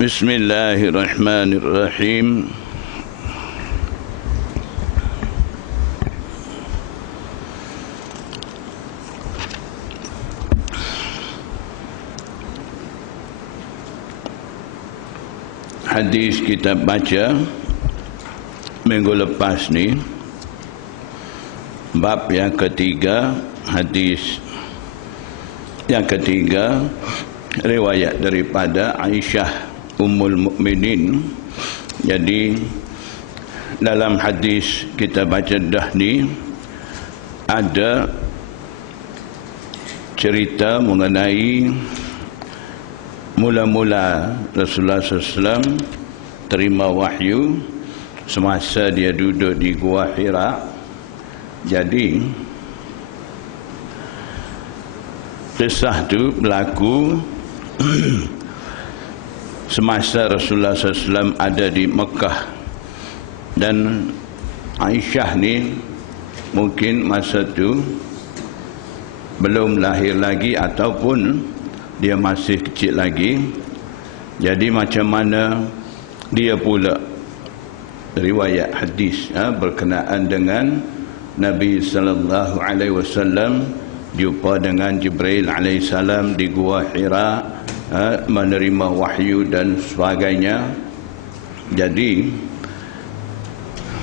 Bismillahirrahmanirrahim. Hadis kita baca minggu lepas ni, bab yang ketiga, hadis yang ketiga, riwayat daripada Aisyah Ummul Mukminin. Jadi dalam hadis kita baca dah ni ada cerita mengenai mula-mula Rasulullah SAW terima wahyu semasa dia duduk di Gua Hira. Jadi kisah tu berlaku semasa Rasulullah SAW ada di Mekah, dan Aisyah ni mungkin masa tu belum lahir lagi ataupun dia masih kecil lagi. Jadi macam mana dia pula riwayat hadis berkenaan dengan Nabi sallallahu alaihi wasallam jumpa dengan Jibril alaihissalam di Gua Hira, menerima wahyu dan sebagainya. Jadi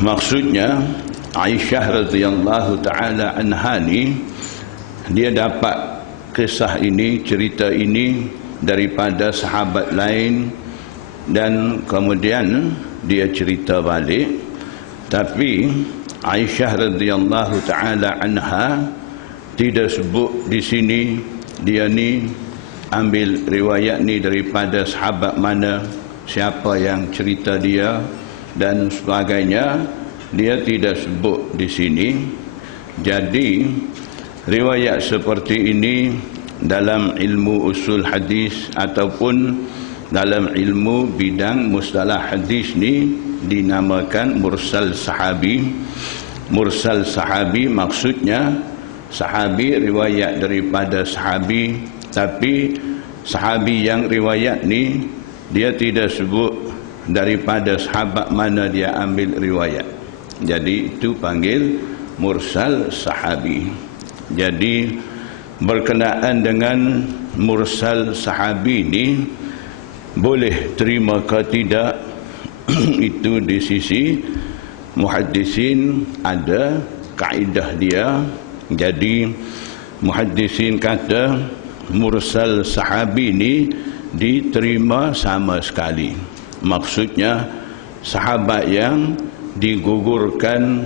maksudnya Aisyah radhiyallahu taala anha ni, dia dapat kisah ini, cerita ini daripada sahabat lain, dan kemudian dia cerita balik. Tapi Aisyah radhiyallahu taala anha tidak sebut di sini dia ni ambil riwayat ni daripada sahabat mana, siapa yang cerita dia dan sebagainya. Dia tidak sebut di sini. Jadi riwayat seperti ini dalam ilmu usul hadis ataupun dalam ilmu bidang mustalah hadis ni dinamakan mursal sahabi. Mursal sahabi maksudnya sahabi riwayat daripada sahabi, tapi sahabi yang riwayat ni dia tidak sebut daripada sahabat mana dia ambil riwayat. Jadi itu panggil mursal sahabi. Jadi berkenaan dengan mursal sahabi ni boleh terima ke tidak, itu di sisi muhaddisin ada kaedah dia. Jadi muhaddisin kata mursal sahabi ni diterima sama sekali. Maksudnya sahabat yang digugurkan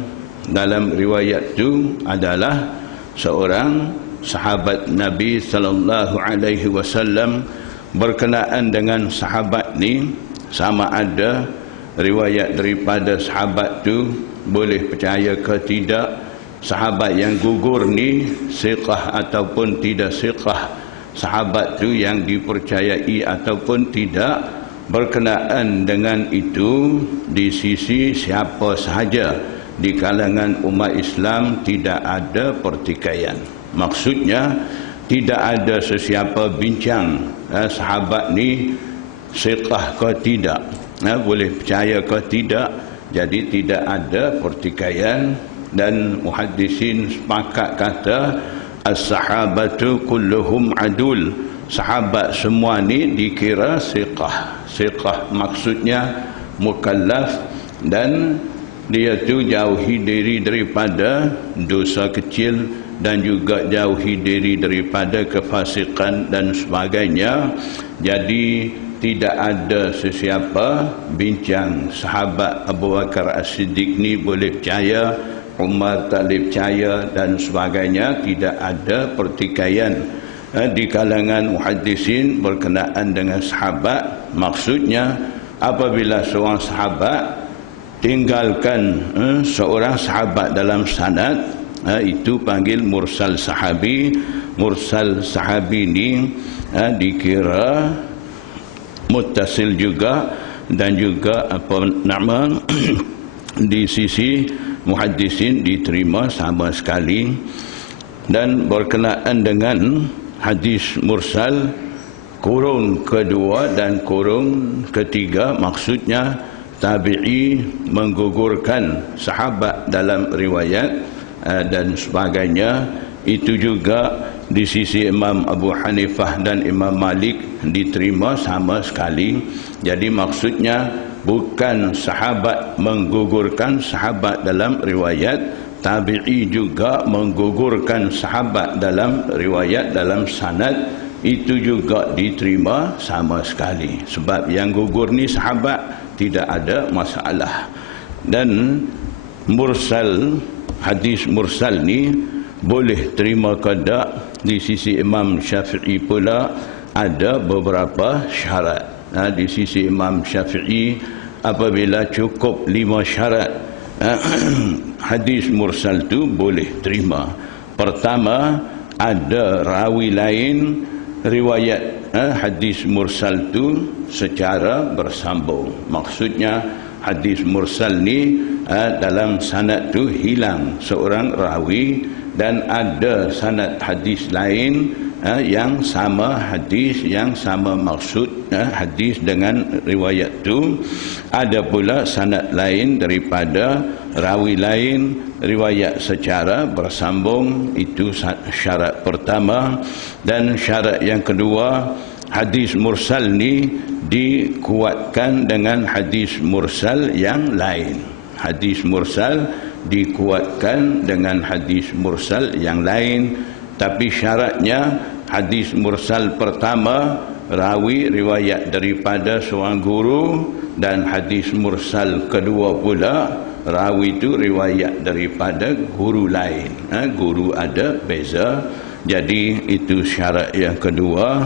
dalam riwayat itu adalah seorang sahabat Nabi sallallahu alaihi wasallam. Berkenaan dengan sahabat ni, sama ada riwayat daripada sahabat tu boleh percaya ke tidak, sahabat yang gugur ni siqah ataupun tidak siqah, sahabat tu yang dipercayai ataupun tidak. Berkenaan dengan itu di sisi siapa sahaja di kalangan umat Islam tidak ada pertikaian. Maksudnya tidak ada sesiapa bincang sahabat ni siqah ke tidak, boleh percaya ke tidak. Jadi tidak ada pertikaian. Dan muhaddisin sepakat kata as-sahabatu kulluhum adul, sahabat semua ni dikira siqah. Siqah maksudnya mukallaf, dan dia tu jauhi diri daripada dosa kecil dan juga jauhi diri daripada kefasikan dan sebagainya. Jadi tidak ada sesiapa bincang sahabat Abu Bakar As-Siddiq ni boleh percaya, Umar tak boleh percaya dan sebagainya. Tidak ada pertikaian di kalangan muhaddisin berkenaan dengan sahabat. Maksudnya apabila seorang sahabat tinggalkan seorang sahabat dalam sanad, itu panggil mursal sahabi. Mursal sahabi ni dikira muttasil juga, dan juga apa nama di sisi muhaddisin diterima sama sekali. Dan berkenaan dengan hadis mursal, kurung kedua dan kurung ketiga, maksudnya tabi'i menggugurkan sahabat dalam riwayat dan sebagainya. Itu juga di sisi Imam Abu Hanifah dan Imam Malik diterima sama sekali. Jadi maksudnya bukan sahabat menggugurkan sahabat dalam riwayat, tabi'i juga menggugurkan sahabat dalam riwayat, dalam sanad, itu juga diterima sama sekali. Sebab yang gugur ni sahabat, tidak ada masalah. Dan mursal, hadis mursal ni boleh terima ke tak? Di sisi Imam Syafi'i pula ada beberapa syarat. Di sisi Imam Syafi'i, apabila cukup 5 syarat, hadis mursal tu boleh terima. Pertama, ada rawi lain riwayat hadis mursal tu secara bersambung. Maksudnya hadis mursal ni dalam sanad tu hilang seorang rawi, dan ada sanad hadis lain yang sama hadis, yang sama maksud hadis dengan riwayat tu. Ada pula sanad lain daripada rawi lain riwayat secara bersambung. Itu syarat pertama. Dan syarat yang kedua, hadis mursal ni dikuatkan dengan hadis mursal yang lain. Hadis mursal dikuatkan dengan hadis mursal yang lain, tapi syaratnya hadis mursal pertama rawi riwayat daripada seorang guru, dan hadis mursal kedua pula rawi itu riwayat daripada guru lain. Guru ada beza. Jadi itu syarat yang kedua.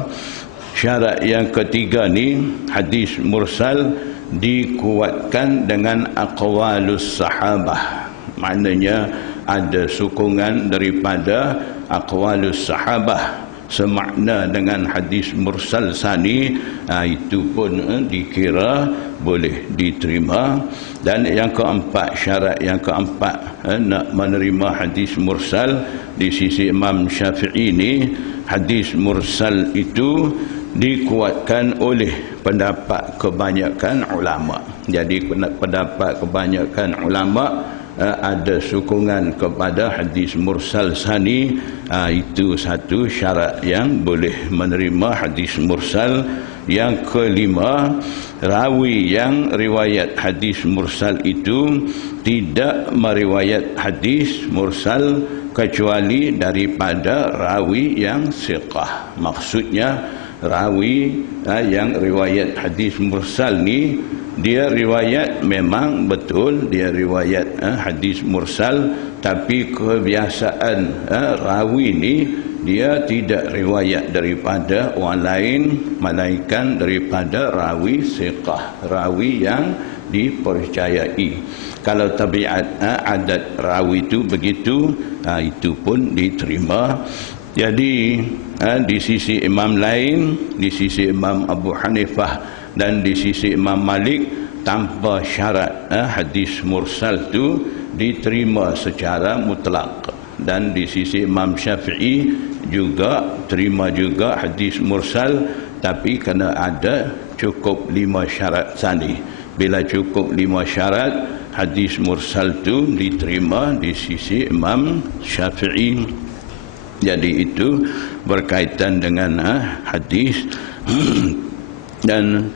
Syarat yang ketiga ni, hadis mursal dikuatkan dengan aqwalus sahabah. Maknanya ada sokongan daripada aqwalus sahabah, semakna dengan hadis mursal sani. Itu pun dikira boleh diterima. Dan yang keempat, syarat yang keempat nak menerima hadis mursal di sisi Imam Syafi'i ni, hadis mursal itu dikuatkan oleh pendapat kebanyakan ulama. Jadi pendapat kebanyakan ulama ada sokongan kepada hadis mursal sani. Itu satu syarat yang boleh menerima hadis mursal. Yang kelima, rawi yang riwayat hadis mursal itu tidak meriwayat hadis mursal kecuali daripada rawi yang siqah. Maksudnya rawi yang riwayat hadis mursal ni, dia riwayat memang betul, dia riwayat hadis mursal, tapi kebiasaan rawi ni dia tidak riwayat daripada orang lain, melainkan daripada rawi siqah, rawi yang dipercayai. Kalau tabiat adat rawi itu begitu, itu pun diterima. Jadi di sisi imam lain, di sisi Imam Abu Hanifah dan di sisi Imam Malik, tanpa syarat hadis mursal itu diterima secara mutlak. Dan di sisi Imam Syafi'i juga terima juga hadis mursal, tapi kena ada cukup 5 syarat tadi. Bila cukup 5 syarat, hadis mursal itu diterima di sisi Imam Syafi'i. Jadi itu berkaitan dengan hadis. Dan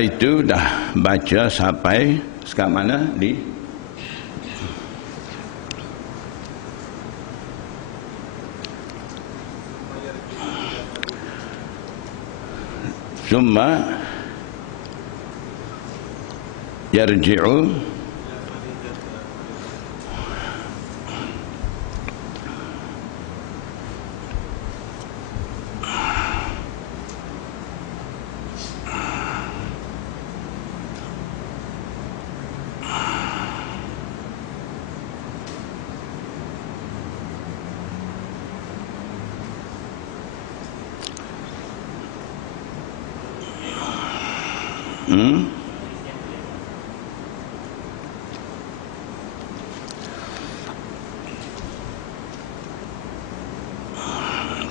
itu dah baca sampai sekarang mana di summa yarji'u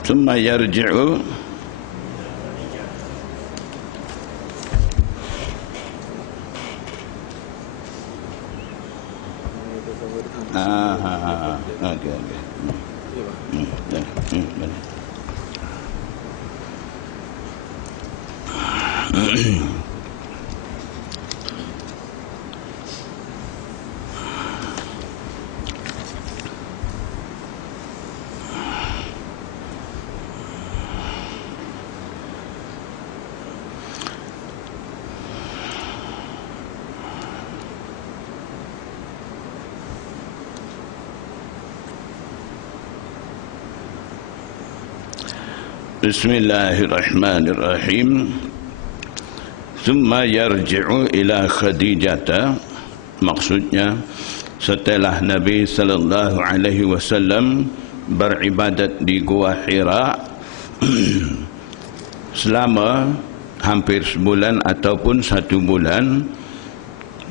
summa yarji'u Okey. Bismillahirrahmanirrahim. Summa yarji'u ila Khadijata, maksudnya setelah Nabi sallallahu alaihi wasallam beribadat di Gua Hira selama hampir sebulan ataupun 1 bulan,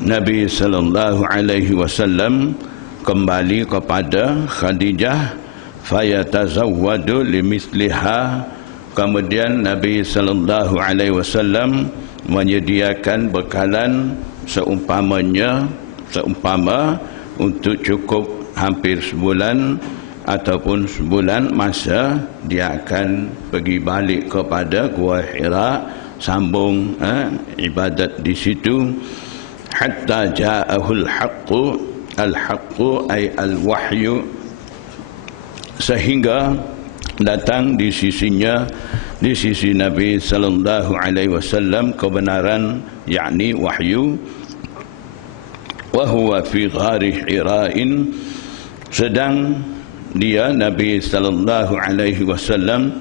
Nabi sallallahu alaihi wasallam kembali kepada Khadijah, fayatazawwadu limithliha. Kemudian Nabi sallallahu alaihi wasallam menyediakan bekalan seumpama untuk cukup hampir sebulan ataupun sebulan masa dia akan pergi balik kepada Gua Hira, sambung ibadat di situ, hatta ja'ahul haqqu, al-haqqu ay al-wahyu, sehingga datang di sisinya, di sisi Nabi sallallahu alaihi wasallam kebenaran, yakni wahyu. Wa huwa fi ghari Hira'in, sedang dia Nabi sallallahu alaihi wasallam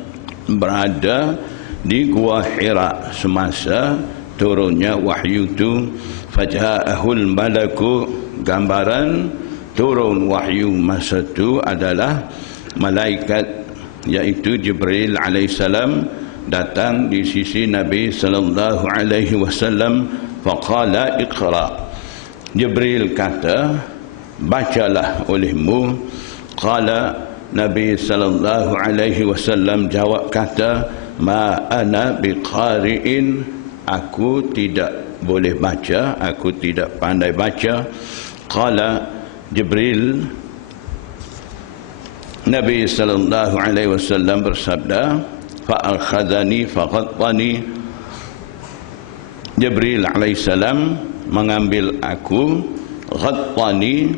berada di Gua Hira semasa turunnya wahyu itu. Faja'ahul malaku, gambaran turun wahyu masa itu adalah malaikat, yaitu Jibril alaihissalam, datang di sisi Nabi sallallahu alaihi wasallam. Faqala iqra, Jibril kata, bacalah olehmu. Qala, Nabi sallallahu alaihi wasallam jawab kata, ma ana biqari'in, aku tidak boleh baca, aku tidak pandai baca. Qala, Jibril, Nabi sallallahu alaihi wasallam bersabda, fa akhadhani faghattani, Jibril alaihissalam mengambil aku, ghattani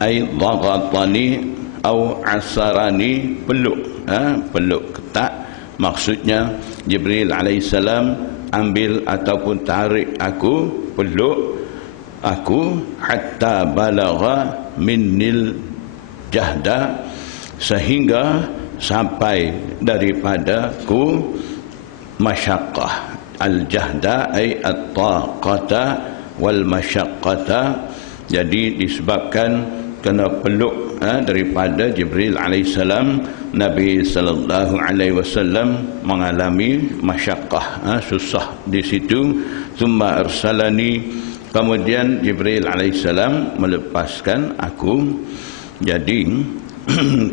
ay daghatani atau asarani, peluk ketat. Maksudnya Jibril alaihissalam ambil ataupun tarik aku, peluk aku, hatta balagha minnil jahda, sehingga sampai daripada ku masyaqqah. Al-jahda ay at-taqata wal masyaqqata, jadi disebabkan kena peluk daripada Jibril alaihissalam, Nabi sallallahu alaihi wasallam mengalami masyaqqah, susah di situ. Tsumma arsalani, kemudian Jibril alaihissalam melepaskan aku. Jadi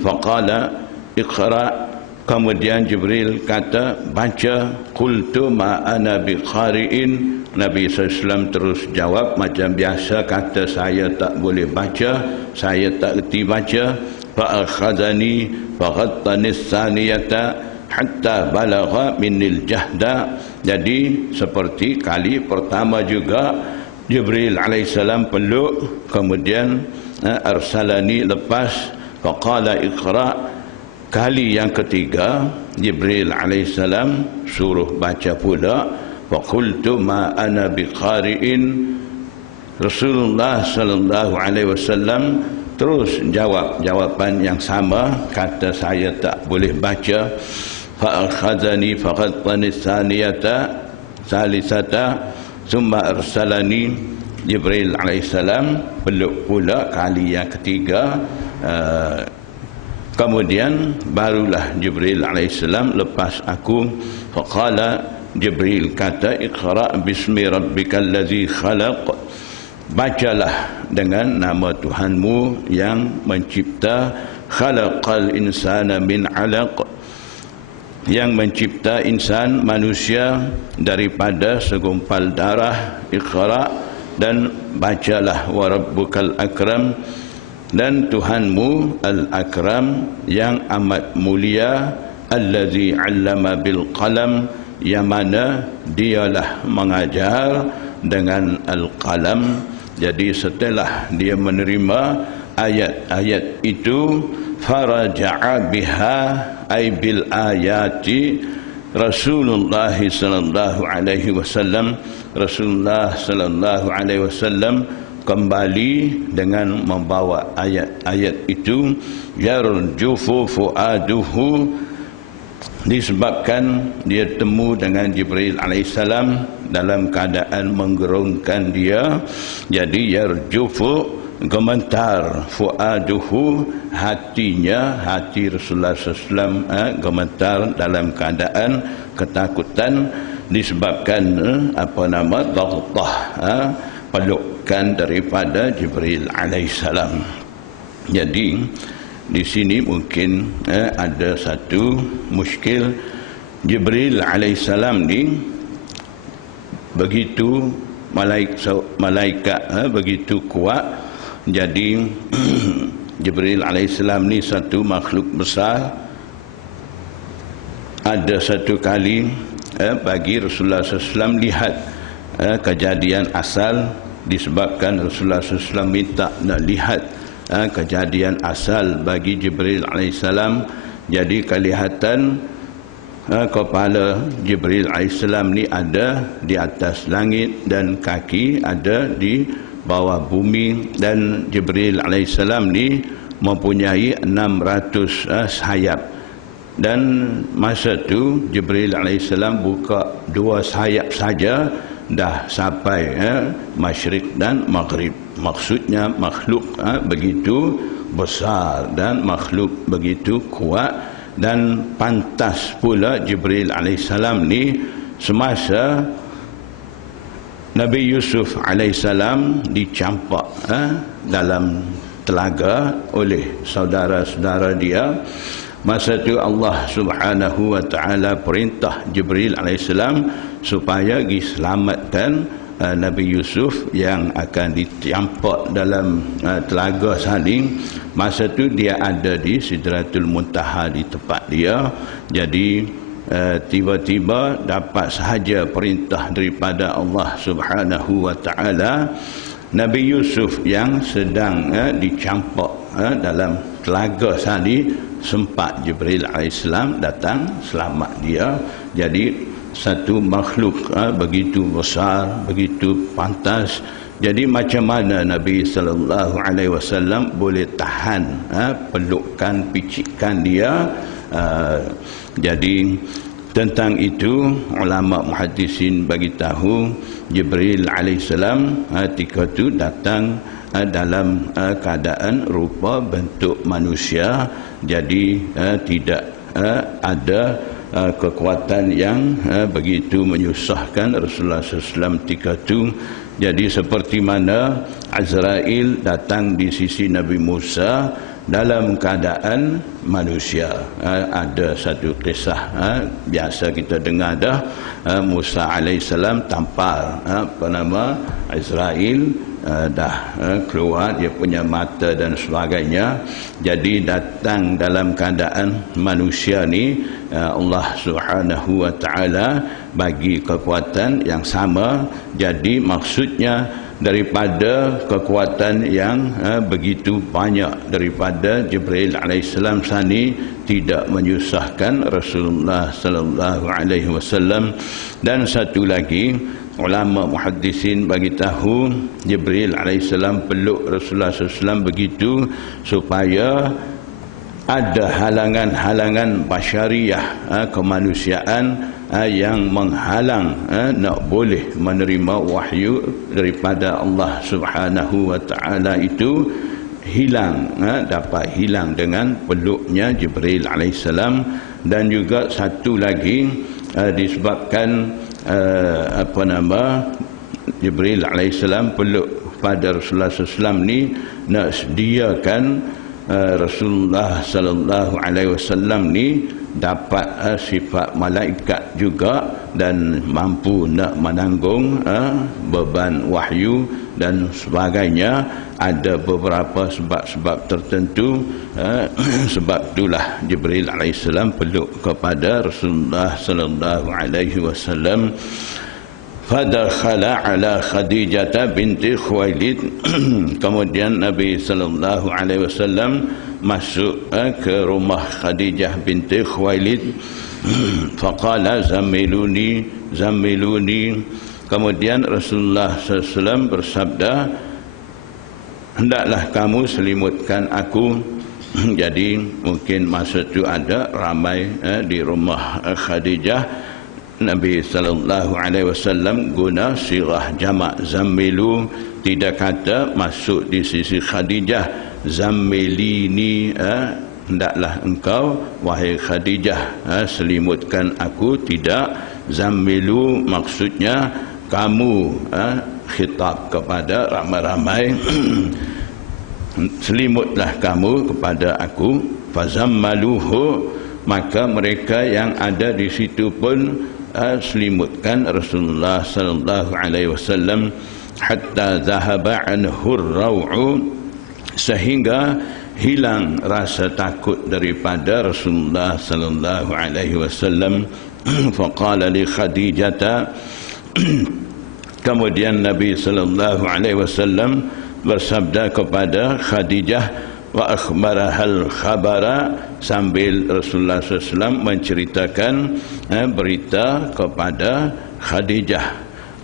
faqala iqra, kemudian Jibril kata baca. Qultu ma ana biqari'in, Nabi SAW terus jawab macam biasa, kata saya tak boleh baca, saya tak reti baca. Fa akhadhani faghattani tsaniyata hatta balagha minil jahda, jadi seperti kali pertama juga Jibril alaihissalam peluk, kemudian arsalani lepas. Faqala iqra, kali yang ketiga Jibril alaihissalam suruh baca pula. Faqultu ma ana biqari'in, Rasulullah sallallahu alaihi wasallam terus jawab jawapan yang sama, kata saya tak boleh baca. Fa akhadhani faghattani tsaniyata thumma arsalani, Jibril alaihissalam peluk pula kali yang ketiga. Kemudian barulah Jibril alaihissalam lepas aku. Faqala, Jibril kata, iqra bismi rabbikal ladzi khalaq, bacalah dengan nama Tuhanmu yang mencipta. Khalaqal insana min 'alaq, yang mencipta insan manusia daripada segumpal darah. Iqra, dan bacalah wa rabbukal akram, dan Tuhanmu al-akram yang amat mulia, allazi 'allama bil qalam, yang mana dialah mengajar dengan al-qalam. Jadi setelah dia menerima ayat-ayat itu, faraja'a biha ay bil ayati, Rasulullah sallallahu alaihi wasallam, Rasulullah sallallahu alaihi wasallam kembali dengan membawa ayat-ayat itu. Yarjufu fuaduhu, disebabkan dia temu dengan Jibril alaihissalam dalam keadaan menggerungkan dia. Jadi yarjufu, gemetar, fuaduhu, hatinya, hati Rasulullah SAW gemetar dalam keadaan ketakutan, disebabkan daghtah, pelukan daripada Jibril alaihissalam. Jadi di sini mungkin ada satu muskil. Jibril alaihissalam ni begitu malaikat begitu kuat. Jadi Jibril alaihissalam ni satu makhluk besar. Ada satu kali bagi Rasulullah SAW lihat kejadian asal, disebabkan Rasulullah SAW minta nak lihat kejadian asal bagi Jibril alaihissalam. Jadi kelihatan kepala Jibril alaihissalam ni ada di atas langit dan kaki ada di bawah bumi, dan Jibril alaihissalam ni mempunyai 600 sayap. Dan masa tu Jibril alaihissalam buka 2 sayap saja dah sampai masyrik dan maghrib. Maksudnya makhluk begitu besar dan makhluk begitu kuat, dan pantas pula Jibril alaihissalam ni semasa Nabi Yusuf alaihissalam dicampak dalam telaga oleh saudara-saudara dia. Masa itu Allah Subhanahu wa taala perintah Jibril alaihissalam supaya diselamatkan Nabi Yusuf yang akan dicampak dalam telaga saling. Masa itu dia ada di Sidratul Muntaha, di tempat dia. Jadi tiba-tiba dapat sahaja perintah daripada Allah Subhanahu wa taala, Nabi Yusuf yang sedang dicampak dalam telaga tadi, sempat Jibril alaihissalam datang selamat dia. Jadi satu makhluk begitu besar, begitu pantas. Jadi macam mana Nabi sallallahu alaihi wasallam boleh tahan pelukan, picikan dia? Jadi tentang itu ulama muhaddisin bagi tahu Jibril alaihissalam ketika itu datang dalam keadaan rupa bentuk manusia. Jadi tidak ada kekuatan yang begitu menyusahkan Rasulullah SAW ketika itu. Jadi seperti mana Azrail datang di sisi Nabi Musa dalam keadaan manusia. Ada satu kisah biasa kita dengar dah, Musa alaihissalam tampar Azrail, dah keluar dia punya mata dan sebagainya. Jadi datang dalam keadaan manusia ni, Allah Subhanahu wa taala bagi kekuatan yang sama. Jadi maksudnya daripada kekuatan yang begitu banyak daripada Jibril alaihissalam sani tidak menyusahkan Rasulullah sallallahu alaihi wasallam. Dan satu lagi ulama muhaddisin bagi tahu Jibril alaihissalam peluk Rasulullah SAW begitu supaya ada halangan-halangan basyariah, kemanusiaan yang menghalang nak boleh menerima wahyu daripada Allah Subhanahu wa taala itu hilang, dapat hilang dengan peluknya Jibril alaihissalam. Dan juga satu lagi disebabkan Jibril alaihissalam peluk pada Rasulullah SAW ni nak sediakan Rasulullah sallallahu alaihi wasallam ni dapat sifat malaikat juga dan mampu nak menanggung beban wahyu dan sebagainya. Ada beberapa sebab-sebab tertentu, sebab itulah Jibril alaihissalam peluk kepada Rasulullah sallallahu alaihi wasallam. Fadakhala ala Khadijah binti Khuwailid. Kemudian Nabi sallallahu alaihi wasallam masuk ke rumah Khadijah binti Khuwailid. Faqala zamiluni zamiluni. Kemudian Rasulullah sallallahu alaihi wasallam bersabda, hendaklah kamu selimutkan aku. Jadi mungkin masa itu ada ramai di rumah Khadijah. Nabi sallallahu alaihi wasallam guna sirah jamak zammilu, tidak kata masuk di sisi Khadijah zammilini, hendaklah engkau wahai Khadijah selimutkan aku. Tidak, zammilu maksudnya kamu, khitab kepada ramai-ramai. Selimutlah kamu kepada aku. Fazammaluhu, maka mereka yang ada di situ pun selimutkan Rasulullah sallallahu alaihi wasallam hatta zahaba anhu ar-raw'u, sehingga hilang rasa takut daripada Rasulullah sallallahu alaihi wasallam. Faqala li Khadijah, kemudian Nabi sallallahu alaihi wasallam bersabda kepada Khadijah, wa akhbarahal khabara, sambil Rasulullah SAW menceritakan berita kepada Khadijah.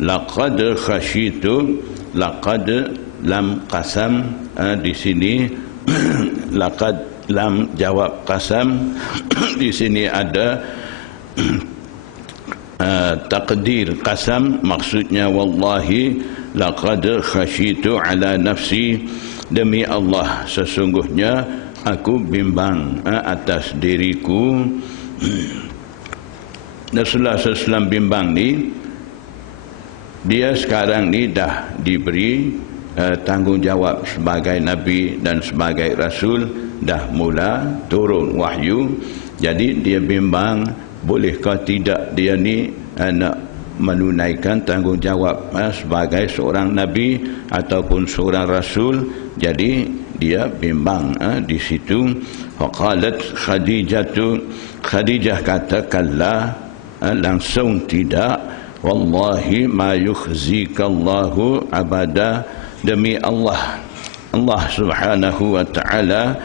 Laqad khashitu, laqad lam qasam, di sini laqad lam jawab qasam. Di sini ada takdir qasam, maksudnya wallahi laqad khashitu ala nafsi, demi Allah sesungguhnya aku bimbang atas diriku. Rasulullah SAW bimbang ni, dia sekarang ni dah diberi tanggungjawab sebagai Nabi dan sebagai Rasul, dah mula turun wahyu. Jadi dia bimbang, bolehkah tidak dia ni nak menunaikan tanggungjawab sebagai seorang Nabi ataupun seorang Rasul. Jadi dia bimbang di situ. Faqalat Khadijah kata, kalla, langsung tidak. Wallahi ma yukhzikallahu abada, demi Allah, Allah subhanahu wa ta'ala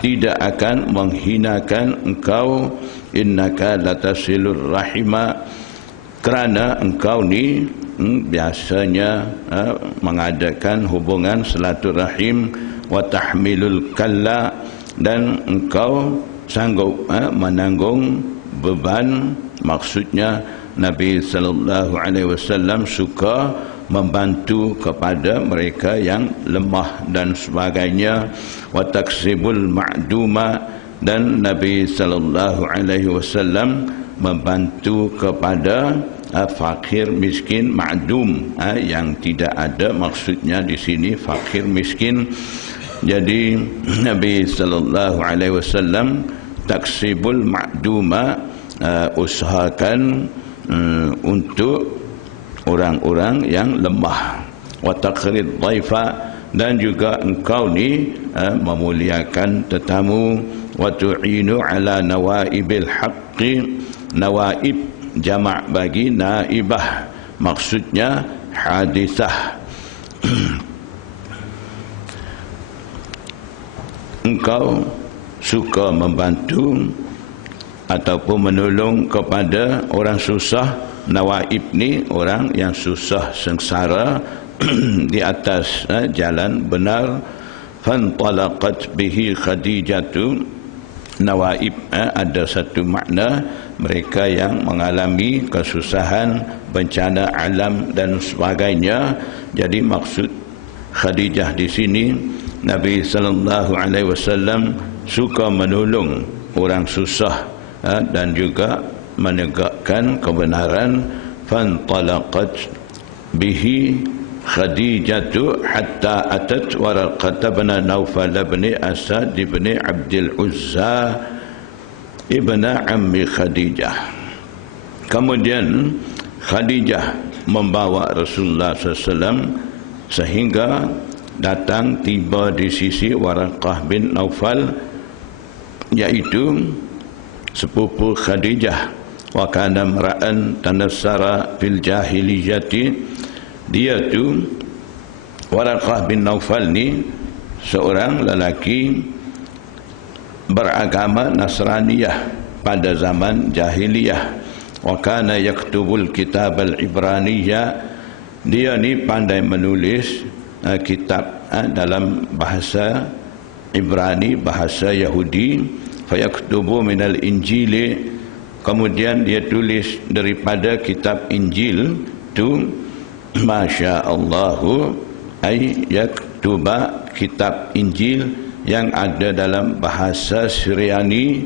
tidak akan menghinakan engkau. Innaka latasilur rahima, kerana engkau ni biasanya mengadakan hubungan silaturahim. Wa tahmilul kalla, dan engkau sanggup menanggung beban. Maksudnya Nabi sallallahu alaihi wasallam suka membantu kepada mereka yang lemah dan sebagainya. Wa taksibul ma'duma, dan Nabi sallallahu alaihi wasallam membantu kepada fakir miskin, ma'dum, yang tidak ada, maksudnya di sini fakir miskin. Jadi Nabi sallallahu alaihi wasallam taksibul ma'duma, usahakan untuk orang-orang yang lemah. Wa taqrid dhaifa, dan juga engkau ni memuliakan tetamu. Wa tu'inu ala nawaibil haqqi, nawaib jamak bagi naibah, maksudnya hadisah. Engkau suka membantu ataupun menolong kepada orang susah. Nawaib ni orang yang susah sengsara di atas jalan benar. Fantalaqat bihi Khadijatu, nawaib ada satu makna mereka yang mengalami kesusahan, bencana alam dan sebagainya. Jadi maksud Khadijah di sini, Nabi sallallahu alaihi wasallam suka menolong orang susah dan juga menegakkan kebenaran. Fantalaqat bihi Khadijatu hatta atat Waraqah bin Naufal bin Asad bin Abdul Uzza. ibna ammi Khadijah. Kemudian Khadijah membawa Rasulullah SAW sehingga datang tiba di sisi Waraqah bin Naufal, yaitu sepupu Khadijah. Wa kana mar'an tanassara fil jahiliyati. Dia tu Waraqah bin Naufal ni seorang lelaki beragama Nasraniyah pada zaman jahiliyah. Wa kana yaktubul kitab al-Ibraniyya. Dia ni pandai menulis kitab dalam bahasa Ibrani, bahasa Yahudi. Fayaktubu minal Injili. Kemudian dia tulis daripada kitab Injil tu, Masya Allahu, ay yaktuba, kitab Injil yang ada dalam bahasa Syriani.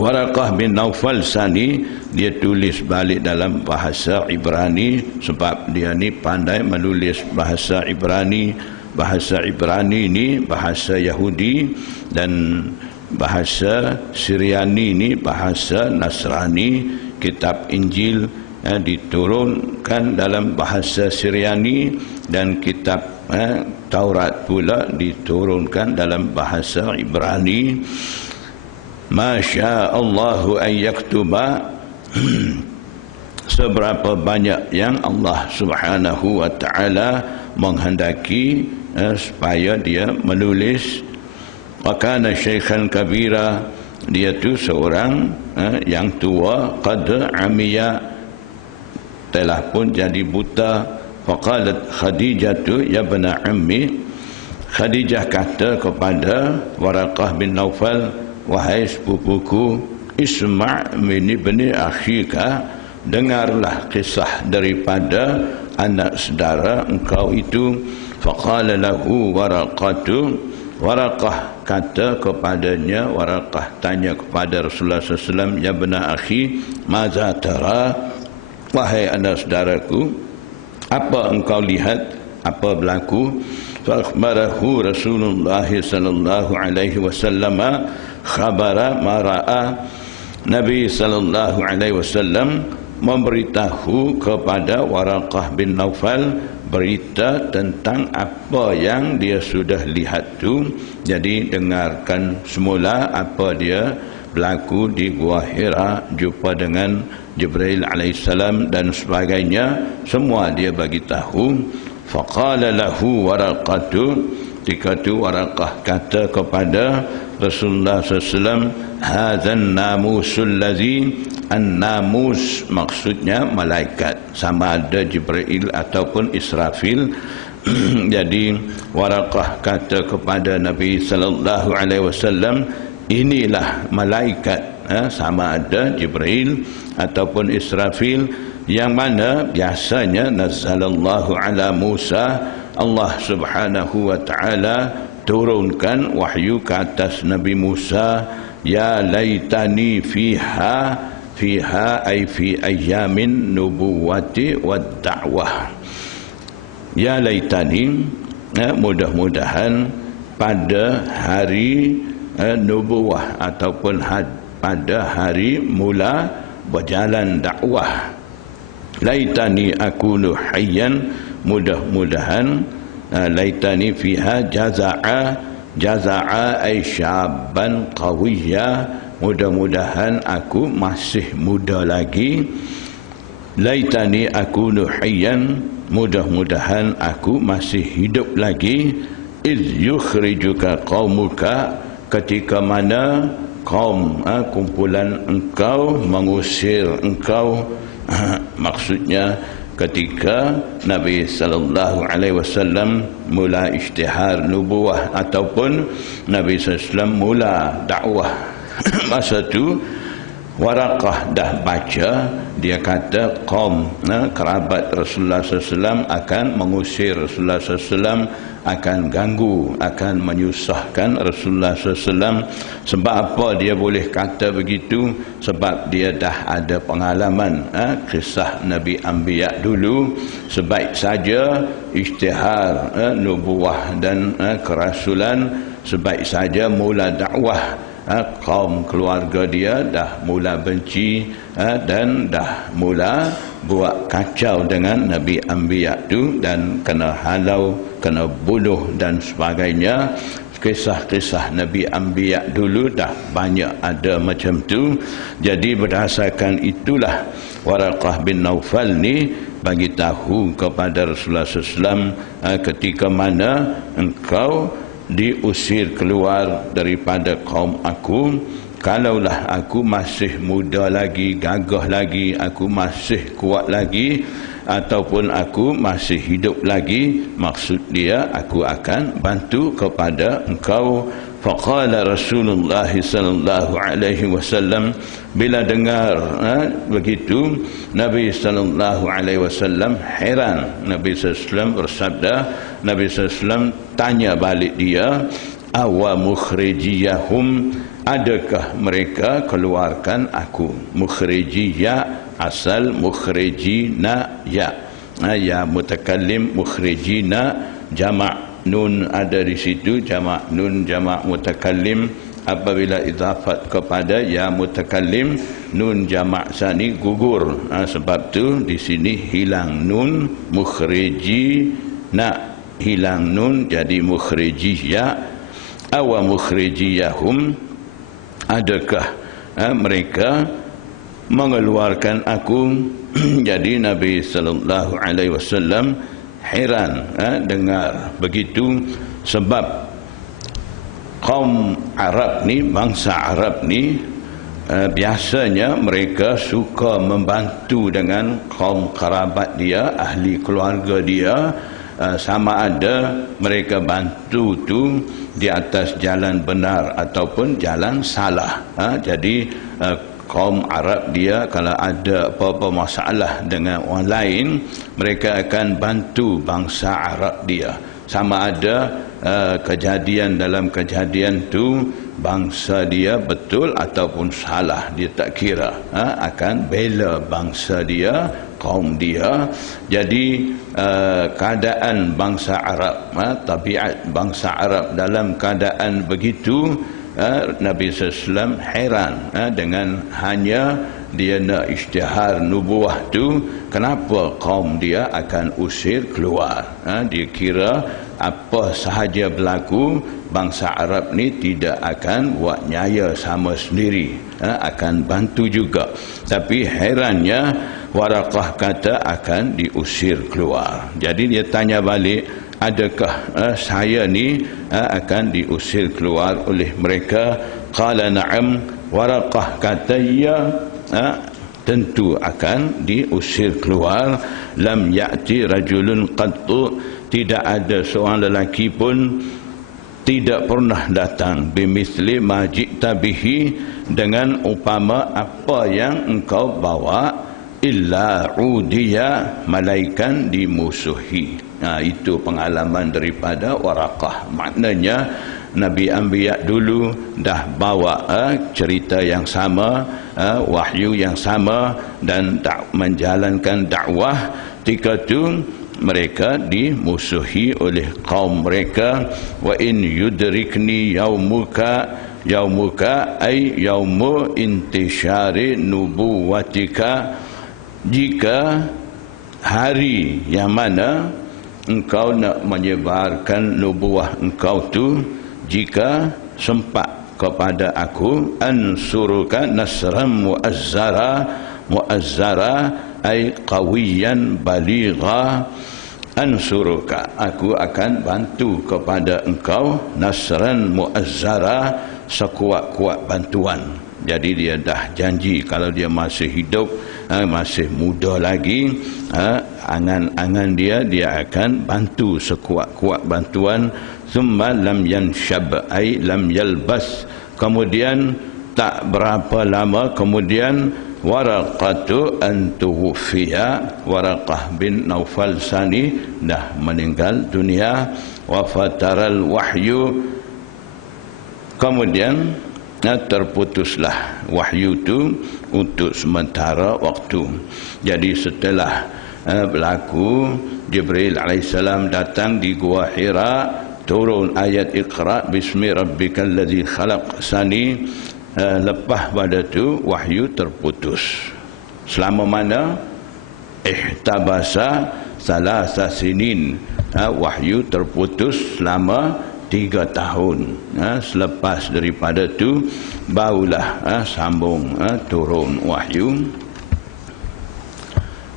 Waraqah bin Naufal Sani, dia tulis balik dalam bahasa Ibrani sebab dia ni pandai menulis bahasa Ibrani. Bahasa Ibrani ni bahasa Yahudi, dan bahasa Syriani ni bahasa Nasrani. Kitab Injil diturunkan dalam bahasa Syriani, dan kitab Taurat pula diturunkan dalam bahasa Ibrani. Masya Allahu an yaktuba, seberapa banyak yang Allah Subhanahu wa ta'ala menghendaki supaya dia menulis. Wa kana syaikhan kabira, dia tu seorang yang tua. Qad amiya, telah pun jadi buta. Faqalat Khadijatu ya bana ammi. Khadijah kata kepada Waraqah bin Naufal, wahai sepupuku, isma' min ibni akhika, dengarlah kisah daripada anak saudara engkau itu. Faqala lahu Waraqatu, Waraqah kata kepadanya, Waraqah tanya kepada Rasulullah SAW, ya bena akhi, maza tara, wahai anak saudaraku, apa engkau lihat, apa berlaku? Fa'akhbarahu Rasulullah sallallahu alaihi wasallam khabara ma ra'a. Nabi sallallahu alaihi wasallam memberitahu kepada Waraqah bin Naufal berita tentang apa yang dia sudah lihat tu. Jadi dengarkan semula apa dia berlaku di Gua Hira, jumpa dengan Jibril alaihissalam dan sebagainya, semua dia bagi tahu. Faqala lahu Waraqatu, ketika tu Waraqah kata kepada Rasulullah SAW, hadzan namusul ladzi, an-namus maksudnya malaikat, sama ada Jibril ataupun Israfil. Jadi Waraqah kata kepada Nabi sallallahu alaihi wasallam, inilah malaikat, sama ada Jibril ataupun Israfil, yang mana biasanya nazzalallahu ala Musa, Allah Subhanahu wa ta'ala turunkan wahyu ke atas Nabi Musa. Ya laitani fiha, fiha ay fi ayyamin nubuwati wad da'wah. Ya laitani, mudah-mudahan pada hari nubuwah ataupun pada hari mula berjalan dakwah. Laitani akunu hayyan, mudah-mudahan laitani fiha jaza'a, jaza'a ay syaban qawiyya, mudah-mudahan aku masih muda lagi. Laitani akunu hayyan, mudah-mudahan aku masih hidup lagi. Iz yukhrijuka qaumuka, ketika mana kaum kumpulan engkau mengusir engkau. Maksudnya ketika Nabi sallallahu alaihi wasallam mula isytihar nubuwah ataupun Nabi sallallahu mula dakwah. Masa tu Waraqah dah baca, dia kata kaum kerabat Rasulullah SAW akan mengusir Rasulullah SAW, akan ganggu, akan menyusahkan Rasulullah SAW. Sebab apa dia boleh kata begitu? Sebab dia dah ada pengalaman kisah Nabi Anbiya dulu. Sebaik saja isytihar nubuwah dan kerasulan sebaik saja mula dakwah, kaum keluarga dia dah mula benci dan dah mula buat kacau dengan Nabi Anbiya tu dan kena halau, kena bunuh dan sebagainya. Kisah-kisah Nabi Anbiya dulu dah banyak ada macam tu. Jadi berdasarkan itulah Waraqah bin Naufal ni bagi tahu kepada Rasulullah SAW, ketika mana engkau diusir keluar daripada kaum aku, kalaulah aku masih muda lagi, gagah lagi, aku masih kuat lagi, ataupun aku masih hidup lagi, maksud dia aku akan bantu kepada engkau. Faqala Rasulullah sallallahu alaihi wasallam, bila dengar begitu Nabi sallallahu alaihi wasallam heran. Nabi sallallahu alaihi wasallam bersabda, Nabi sallallahu alaihi wasallam tanya balik dia, awa mukhrijiyahum, adakah mereka keluarkan aku? Mukhrijiyah asal mukhrijina ya, ya mutakallim mukhrijina, jamak nun ada di situ, jamak nun jamak mutakallim. Apabila idafat kepada ya mutakallim, nun jamak sani gugur, sebab tu di sini hilang nun, mukhrijina hilang nun jadi mukhrijiyya. Awa mukhrijiyahum, adakah mereka mengeluarkan aku? Jadi Nabi sallallahu alaihi wasallam heran dengar begitu, sebab kaum Arab ni, bangsa Arab ni biasanya mereka suka membantu dengan kaum kerabat dia, ahli keluarga dia, sama ada mereka bantu tu di atas jalan benar ataupun jalan salah. Jadi kaum Arab dia kalau ada apa-apa masalah dengan orang lain, mereka akan bantu bangsa Arab dia. Sama ada kejadian dalam kejadian tu bangsa dia betul ataupun salah, dia tak kira, akan bela bangsa dia, kaum dia. Jadi keadaan bangsa Arab, tabiat bangsa Arab dalam keadaan begitu, Nabi SAW heran dengan hanya dia nak isytihar nubuah tu, kenapa kaum dia akan usir keluar. Dia kira apa sahaja berlaku, bangsa Arab ni tidak akan buat nyaya sama sendiri, akan bantu juga. Tapi herannya Waraqah kata akan diusir keluar. Jadi dia tanya balik, adakah saya ni akan diusir keluar oleh mereka? Qala na'am, Waraqah kata ya, tentu akan diusir keluar. Lam ya'ti rajulun qattu, tidak ada seorang lelaki pun tidak pernah datang bimithli ma ji'ta bihi, dengan upama apa yang engkau bawa, illa udiya, malaikan dimusuhi. Itu pengalaman daripada Waraqah. Maknanya Nabi Anbiya dulu dah bawa cerita yang sama, wahyu yang sama, dan menjalankan dakwah. Ketika itu mereka dimusuhi oleh kaum mereka. Wa in yudrikni yaumuka, yaumuka ay yaumu intishari nubuwatika, jika hari yang mana engkau nak menyebarkan nubuah engkau tu, jika sempat kepada aku, ansuruka nasran muazzara, muazzara ay qawiyan baligha, ansuruka, aku akan bantu kepada engkau, nasran muazzara, sekuat-kuat bantuan. Jadi dia dah janji kalau dia masih hidup, masih muda lagi, angan-angan dia akan bantu sekuat-kuat bantuan. Thumma lam yanshab ay lam yalbas, kemudian tak berapa lama kemudian Waraqatu an tuwfiya, Waraqah bin Naufal Sani dah meninggal dunia. Wa fataral wahyu, kemudian terputuslah wahyu itu untuk sementara waktu. Jadi setelah berlaku Jibril AS datang di Gua Hira, turun ayat Iqra bismi rabbikal ladzi khalaq sani, lepas pada tu wahyu terputus. Selama mana? Ihtabasa salasa sinin, wahyu terputus selama 3 tahun. Selepas daripada tu barulah sambung turun wahyu.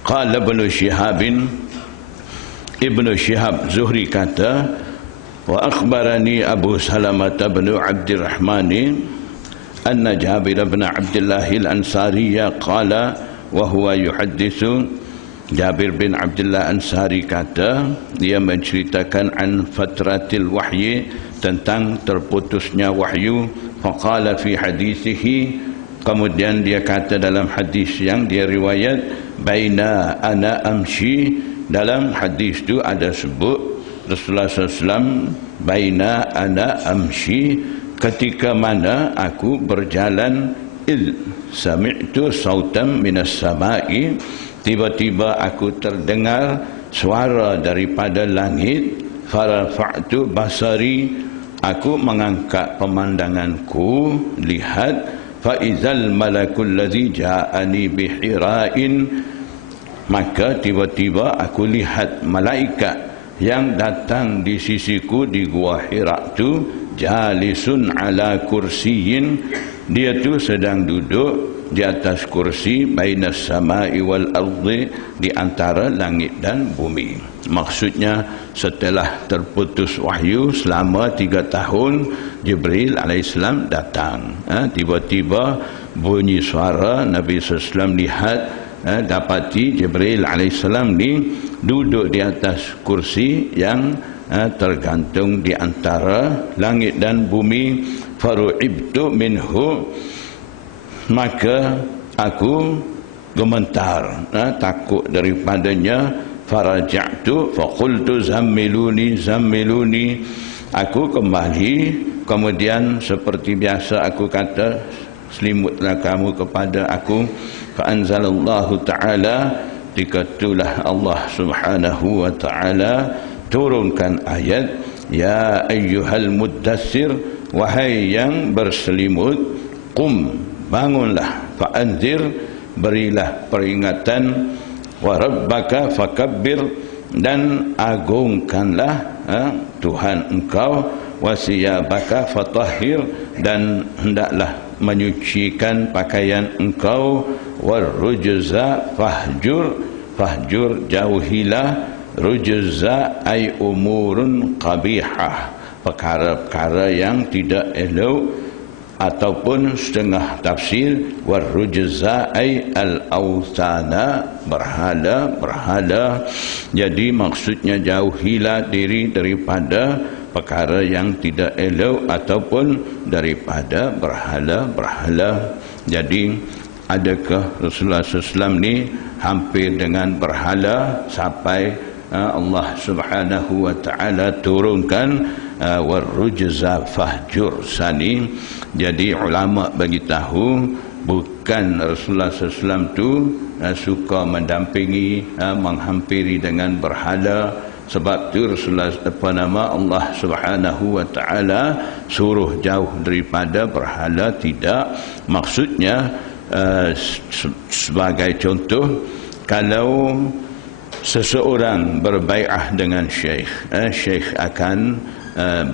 Qala Ibnu Syihab Zuhri kata, wa akhbarani Abu Salamah bin Abdurrahman anna Jabir bin Abdullah al-Ansari qala wa huwa yuhadditsu. Jabir bin Abdullah Ansari kata, dia menceritakan an fatratil wahyi, tentang terputusnya wahyu. Faqala fi hadithihi, kemudian dia kata dalam hadis yang dia riwayat, baina ana amshi, dalam hadis tu ada sebut Rasulullah SAW, baina ana amshi, ketika mana aku berjalan, il sami'tu sautam minas sama'i, tiba-tiba aku terdengar suara daripada langit. Farafa'tu basari, aku mengangkat pemandanganku, lihat. Fa'izal malakul ladzi ja'ani bihira'in, maka tiba-tiba aku lihat malaikat yang datang di sisiku di gua Hira tu, jalisun ala kursiyin, dia tu sedang duduk di atas kursi, bainas samai wal ardi, di antara langit dan bumi. Maksudnya setelah terputus wahyu selama 3 tahun, Jibril alaihissalam datang. Tiba-tiba bunyi suara, Nabi SAW lihat, dapati Jibril alaihissalam ni duduk di atas kursi yang tergantung di antara langit dan bumi. Faru'ibtu minhu, maka aku gemetar, takut daripadanya. Faraja'tu faqultu zammiluni zammiluni, aku kembali, kemudian seperti biasa aku kata, selimutlah kamu kepada aku. Fa'anzalallahu ta'ala, dikatulah Allah subhanahu wa ta'ala turunkan ayat, ya ayyuhal muddassir, wahai yang berselimut, qum, bangunlah, fa'anzir, berilah peringatan, wa rabbaka fakabbir, dan agungkanlah Tuhan engkau, wa siyabaka fatahhir, dan hendaklah menyucikan pakaian engkau, wa rujza fahjur, fahjur jauhilah, rujza ay umurun qabihah, perkara-perkara yang tidak elok, ataupun setengah tafsir warujza ay al-awthana, berhala-berhala. Jadi maksudnya jauhilah diri daripada perkara yang tidak elok ataupun daripada berhala-berhala. Jadi adakah Rasulullah SAW ni hampir dengan berhala sampai Allah Subhanahu wa ta'ala turunkan warujza fahjur sani. Jadi ulama bagi tahu, bukan Rasulullah SAW tu suka mendampingi, menghampiri dengan berhala. Sebab tu Rasulullah Allah Subhanahu wa ta'ala suruh jauh daripada berhala. Tidak, maksudnya sebagai contoh, kalau seseorang berbai'ah dengan syekh, syekh akan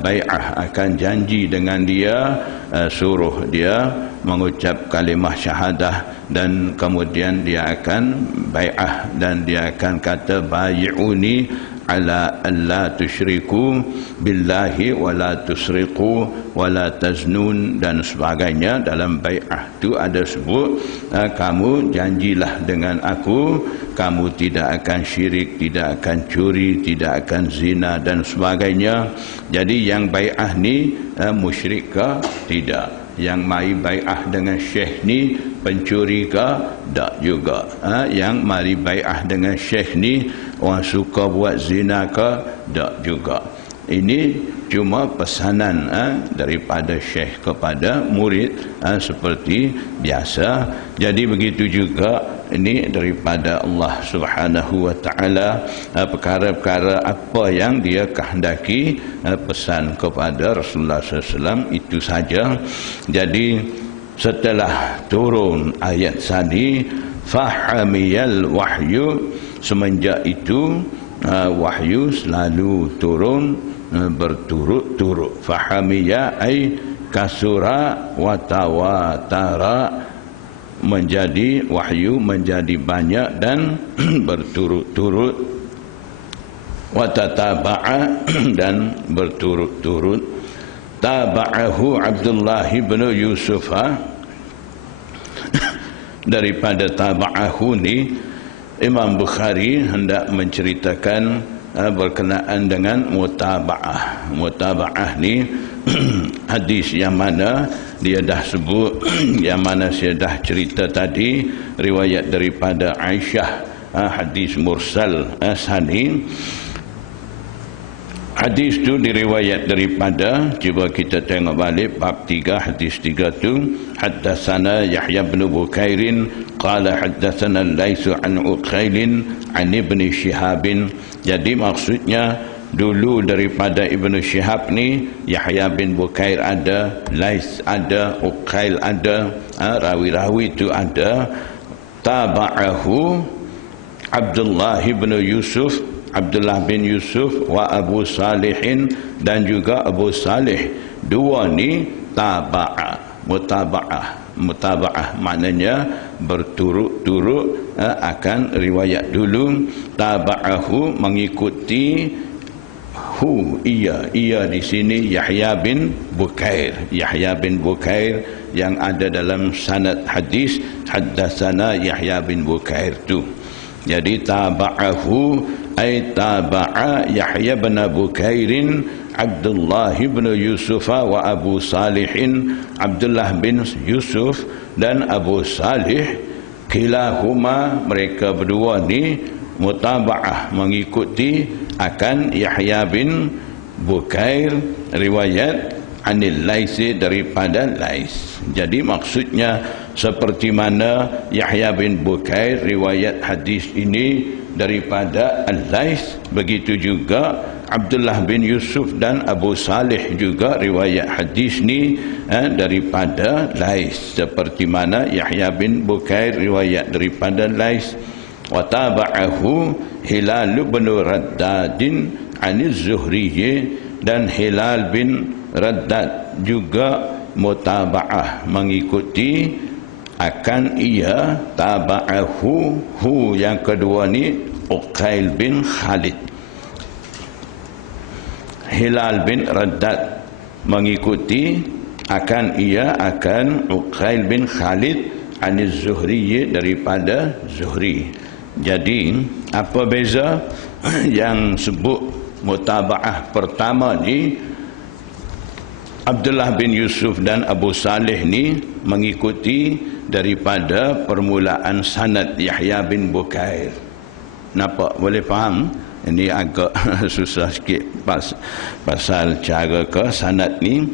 bai'ah, akan janji dengan dia, suruh dia mengucap kalimah syahadah, dan kemudian dia akan bai'ah, dan dia akan kata bai'uni ala alla tusyriku billahi wala tusriqu wala taznun, dan sebagainya. Dalam bai'ah tu ada sebut, kamu janjilah dengan aku, kamu tidak akan syirik, tidak akan curi, tidak akan zina, dan sebagainya. Jadi yang bai'ah ni musyrik ke? Tidak. Yang mari bai'ah dengan syekh ni pencuri ke? Tak juga. Yang mari bai'ah dengan syekh ni orang suka buat zina ke? Tak juga. Ini cuma pesanan daripada syekh kepada murid, seperti biasa. Jadi begitu juga ini daripada Allah Subhanahu wa taala, perkara-perkara apa yang dia kehendaki pesan kepada Rasulullah SAW, itu saja. Jadi setelah turun ayat tadi, fahamiyal wahyu, semenjak itu wahyu selalu turun berturut-turut. Fahamiya ay kasura wa tawatara, menjadi wahyu menjadi banyak dan berturut-turut. Wa tataba'a, dan berturut-turut. Taba'ahu Abdullah bin Yusuf. Daripada taba'ahu ni, Imam Bukhari hendak menceritakan berkenaan dengan mutaba'ah. Mutaba'ah ni hadis yang mana dia dah sebut, yang mana saya dah cerita tadi, riwayat daripada Aisyah, hadis mursal sahih. Hadis tu diriwayat daripada, cuba kita tengok balik bab 3 hadis 3 tu, haddatsana Yahya bin Bukairin qala haddatsana Laits an Uqail an Ibn Shihab. Jadi maksudnya dulu daripada Ibn Shihab ni, Yahya bin Bukair ada, Laits ada, Uqail ada, rawi-rawi itu ada. Taba'ahu Abdullah bin Yusuf, Abdullah bin Yusuf, wa Abu Salihin, dan juga Abu Salih. Dua ni taba'a. Mutaba'ah maknanya berturut-turut akan riwayat dulu. Taba'ahu mengikuti hu, ia di sini Yahya bin Bukair. Yahya bin Bukair yang ada dalam sanad hadis haddatsana Yahya bin Bukair tu. Jadi taba'ahu ay taba'a Yahya bin Bukairin Abdullah bin Yusuf wa Abu Salihin, Abdullah bin Yusuf dan Abu Salih. Kilahuma, mereka berdua ni mutaba'ah, mengikuti akan Yahya bin Bukair, riwayat anil Laisi, daripada Lais. Jadi maksudnya seperti mana Yahya bin Bukair riwayat hadis ini daripada Al-Lais, begitu juga Abdullah bin Yusuf dan Abu Salih juga riwayat hadis ni daripada Lais, seperti mana Yahya bin Bukair riwayat daripada Lais. Wa taba'ahu Hilal bin Raddadin aniz Zuhri, dan Hilal bin Raddad juga mutaba'ah, mengikuti akan ia. Taba'ahu, hu yang kedua ni Uqail bin Khalid. Hilal bin Raddad mengikuti akan ia akan Uqail bin Khalid aniz Zuhri, daripada Zuhri. Jadi apa beza yang sebut mutaba'ah pertama ni, Abdullah bin Yusuf dan Abu Salih ni mengikuti daripada permulaan sanad Yahya bin Bukair. Nampak, boleh faham? Ini agak susah sikit pasal cara ke sanad ni.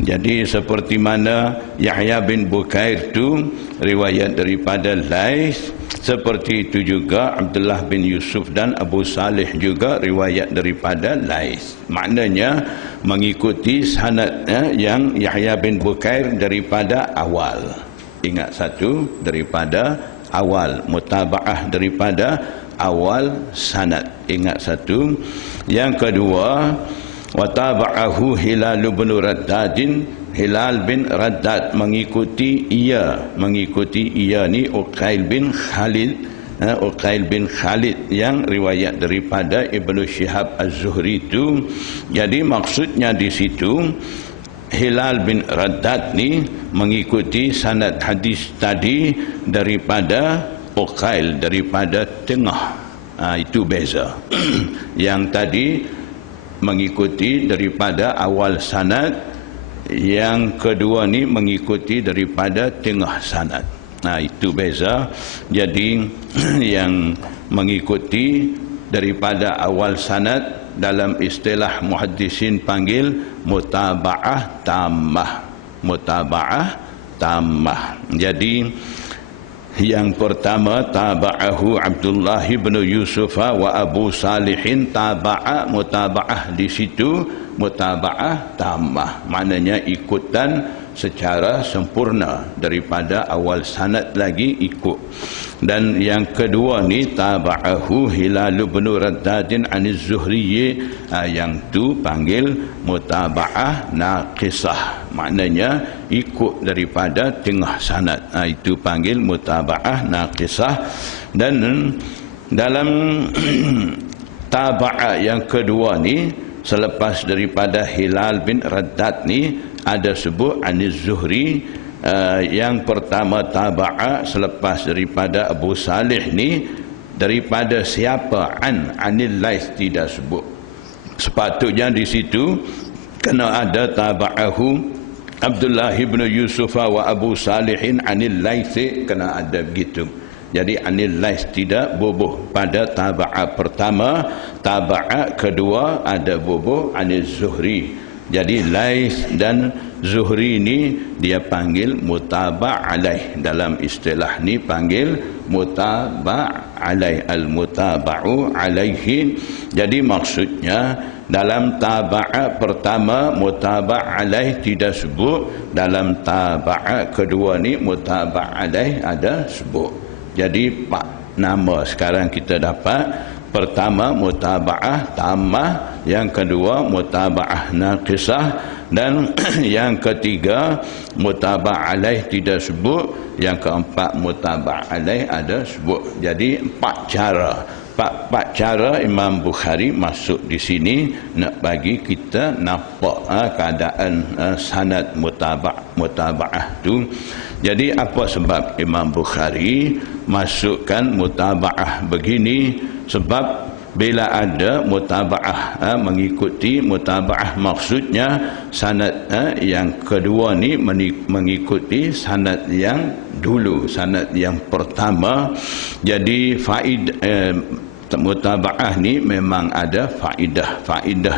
Jadi seperti mana Yahya bin Bukair tu riwayat daripada Lais, seperti itu juga Abdullah bin Yusuf dan Abu Salih juga riwayat daripada Lais. Maknanya mengikuti sanad yang Yahya bin Bukair daripada awal. Ingat satu, daripada awal, mutaba'ah daripada awal sanad. Ingat satu. Yang kedua, wa taba'ahu Hilal bin Raddadin, Hilal bin Raddad mengikuti ia ni Uqail bin Khalid. Uqail bin Khalid yang riwayat daripada Ibnu Shihab Az-Zuhri itu. Jadi maksudnya di situ Hilal bin Raddad ni mengikuti sanad hadis tadi daripada Uqail, daripada tengah. Itu beza. Yang tadi mengikuti daripada awal sanad, yang kedua ni mengikuti daripada tengah sanad. Itu beza. Jadi yang mengikuti daripada awal sanad dalam istilah muhaddisin panggil mutaba'ah tammah. Mutaba'ah tammah. Jadi Yang pertama, taba'ahu Abdullah bin Yusuf wa Abu Salihin. Taba'a, mutaba'ah di situ, mutaba'ah tamah, maknanya ikutan secara sempurna daripada awal sanad lagi ikut. Dan yang kedua ni, taba'ahu Hilal bin Raddadin aniz Zuhri, yang tu panggil mutaba'ah naqisah, maknanya ikut daripada tengah sanad, itu panggil mutaba'ah naqisah. Dan dalam taba'ah yang kedua ni, selepas daripada Hilal bin Raddad ni, ada sebut aniz Zuhri. Yang pertama taba'a selepas daripada Abu Salih ni, daripada siapa? Anil Laits tidak sebut. Sepatutnya di situ kena ada taba'ahu Abdullah bin Yusuf wa Abu Salihin anil Laits, kena ada begitu. Jadi anil Laits tidak bubuh pada taba'a pertama. Taba'a kedua ada bubuh anil Zuhri. Jadi Laits dan Zuhri ni dia panggil mutaba' alaih. Dalam istilah ni panggil mutaba' alaih, al-mutaba'u alaihi. Jadi maksudnya dalam taba'a pertama mutaba' alaih tidak sebut, dalam taba'a kedua ni mutaba' alaih ada sebut. Jadi pak nama sekarang kita dapat. Pertama mutaba'ah tamah, yang kedua mutaba'ah naqisah, dan yang ketiga mutaba'ah alaih tidak sebut, yang keempat mutaba'ah alaih ada sebut. Jadi empat cara Imam Bukhari masuk di sini nak bagi kita nampak keadaan sanad mutaba'ah tu. Jadi apa sebab Imam Bukhari masukkan mutaba'ah begini? Sebab bila ada mutaba'ah mengikuti mutaba'ah, maksudnya sanad yang kedua ni mengikuti sanad yang dulu, sanad yang pertama. Jadi mutaba'ah ni memang ada faedah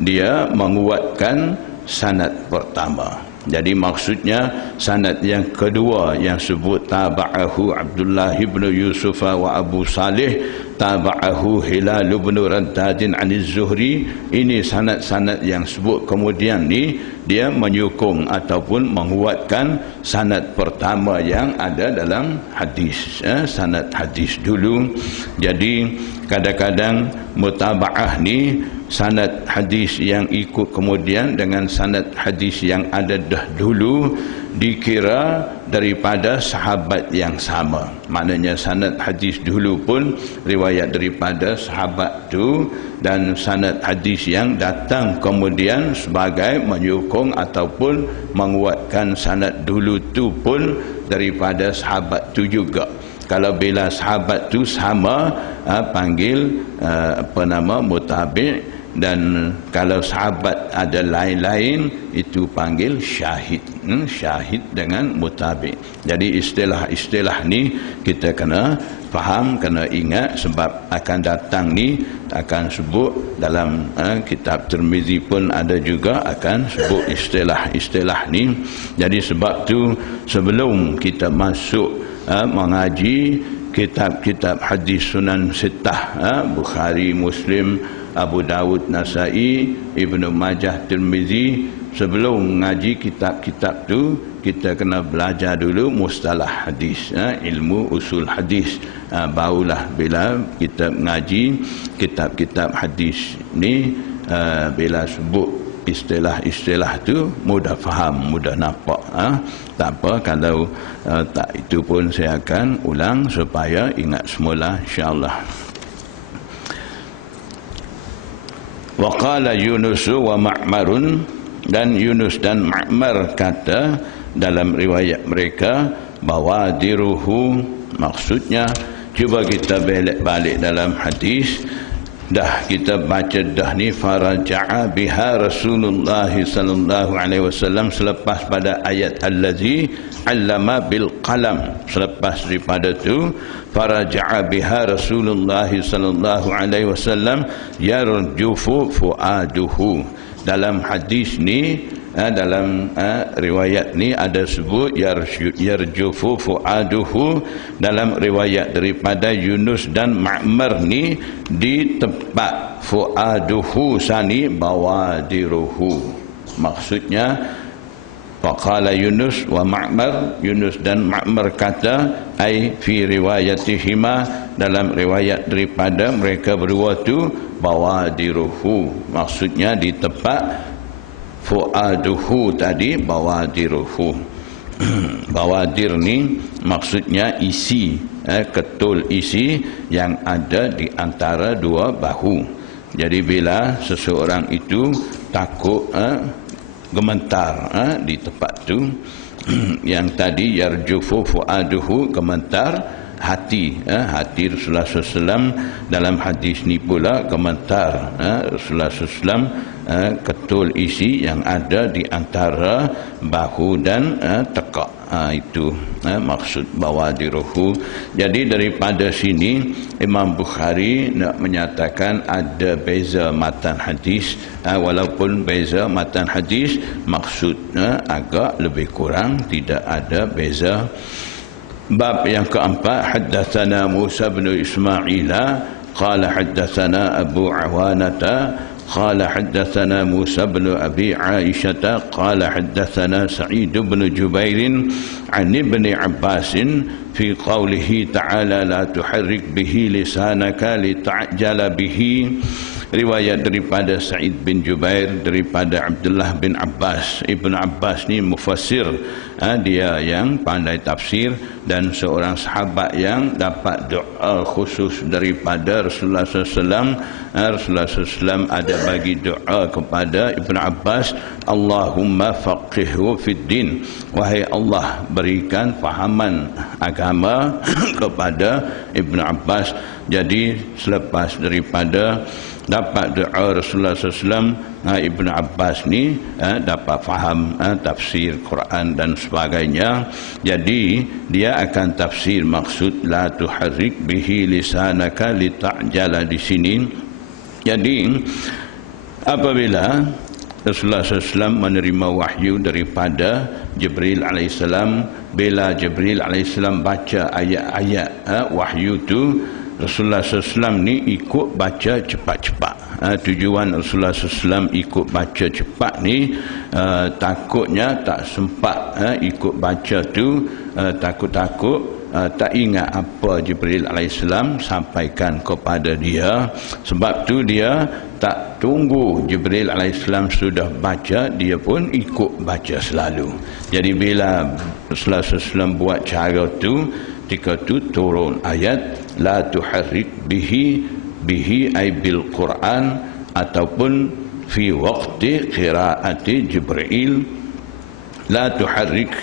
dia menguatkan sanad pertama. Jadi maksudnya sanad yang kedua yang sebut taba'ahu Abdullah bin Yusuf wa Abu Salih, taba'ahu Hilal bin Raddadin aniz Zuhri, ini sanad-sanad yang sebut kemudian ni dia menyokong ataupun menguatkan sanad pertama yang ada dalam hadis, sanad hadis dulu. Jadi kadang-kadang mutaba'ah ni sanad hadis yang ikut kemudian dengan sanad hadis yang ada dah dulu dikira daripada sahabat yang sama. Maknanya sanad hadis dulu pun riwayat daripada sahabat tu, dan sanad hadis yang datang kemudian sebagai menyokong ataupun menguatkan sanad dulu tu pun daripada sahabat tu juga. Kalau bila sahabat tu sama, panggil mutabi', dan kalau sahabat ada lain-lain itu panggil syahid. Syahid dengan mutabi'. Jadi istilah-istilah ni kita kena faham, kena ingat, sebab akan datang ni akan sebut dalam kitab Tirmizi pun ada juga akan sebut istilah-istilah ni. Jadi sebab tu sebelum kita masuk mengaji kitab-kitab hadis Sunan Sittah, Bukhari, Muslim, Abu Dawud, Nasai, Ibnu Majah, Tirmizi, sebelum ngaji kitab-kitab tu kita kena belajar dulu mustalah hadis, ilmu usul hadis. Barulah bila kita ngaji kitab-kitab hadis ni, bila sebut istilah-istilah tu mudah faham, mudah nampak. Tak apa kalau tak, itu pun saya akan ulang supaya ingat semula insya-Allah. Wa qala Yunus wa Ma'marun, dan Yunus dan Ma'mar kata dalam riwayat mereka bawadiruhu, maksudnya cuba kita balik dalam hadis. Dah kita baca dah ni, faraja'a biha Rasulullah sallallahu alaihi wasallam, selepas pada ayat allazi 'allama bil qalam, selepas daripada tu faraja'a biha Rasulullah sallallahu alaihi wasallam yarjufu fuaduhu. Dalam hadis ni dalam riwayat ni ada sebut yarjufu fuaduhu, dalam riwayat daripada Yunus dan Ma'mar ni di tempat fuaduhu sani bawadiruhu. Maksudnya faqala Yunus wa Ma'mar, Yunus dan Ma'mar kata ai fi riwayatihima, dalam riwayat daripada mereka berdua tu bawadiruhu, maksudnya di tempat fuaduhu tadi bawadiruhu. Bawadir ni maksudnya isi, ketul isi yang ada di antara dua bahu. Jadi bila seseorang itu takut gementar di tempat tu, yang tadi yarjufu fuaduhu, gementar hati, hati Rasulullah SAW. Dalam hadis ni pula gementar Rasulullah SAW, ketul isi yang ada di antara bahu dan tekak. Itu maksud bawadiruhu. Jadi daripada sini Imam Bukhari nak menyatakan ada beza matan hadis, walaupun beza matan hadis maksudnya agak lebih kurang, tidak ada beza. Bab yang keempat, haddatsana Musa bin Ismail qala haddatsana Abu Awanata qala haddatsana Musa bin Abi Aisyah qala haddatsana Sa'id bin Jubair an Ibn Abbas fi qawlihi ta'ala la tuharrik bihi lisanaka lita'jala bihi. Riwayat daripada Sa'id bin Jubair daripada Abdullah bin Abbas. Ibn Abbas ni mufassir, dia yang pandai tafsir dan seorang sahabat yang dapat doa khusus daripada Rasulullah SAW. Rasulullah SAW ada bagi doa kepada Ibn Abbas, Allahumma faqihhu fid din, wahai Allah berikan fahaman agama kepada Ibn Abbas. Jadi selepas daripada dapat doa Rasulullah SAW, Ibn Abbas ni dapat faham tafsir Quran dan sebagainya. Jadi dia akan tafsir maksud la tuharrik bihi lisanaka lita'jala di sini. Jadi apabila Rasulullah SAW menerima wahyu daripada Jibril AS, bila Jibril AS baca ayat-ayat wahyu tu, Rasulullah SAW ni ikut baca cepat-cepat. Tujuan Rasulullah SAW ikut baca cepat ni, takutnya tak sempat ikut baca tu, takut-takut tak ingat apa Jibril AS sampaikan kepada dia. Sebab tu dia tak tunggu Jibril AS sudah baca, dia pun ikut baca selalu. Jadi bila Rasulullah SAW buat cara tu, ketika tu turun ayat la tuharrik bihi ay bil Quran, ataupun fi waqti qiraati Jibril la tuharrik,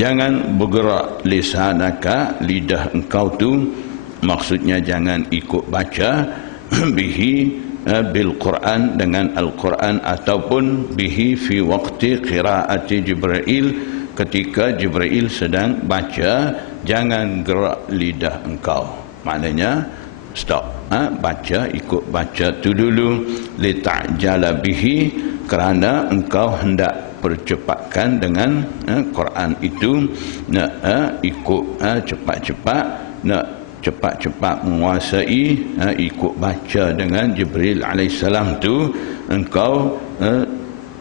jangan bergerak lisanaka, lidah engkau tu, maksudnya jangan ikut baca bihi bil Quran, dengan Al-Quran, ataupun bihi fi waqti qiraati Jibril, ketika Jibril sedang baca, jangan gerak lidah engkau. Maknanya stop, baca, ikut baca tu dulu. Lita'jala bihi, kerana engkau hendak percepatkan dengan Quran itu, nak ikut cepat-cepat, nak cepat-cepat menguasai, ikut baca dengan Jibril alaihissalam tu, engkau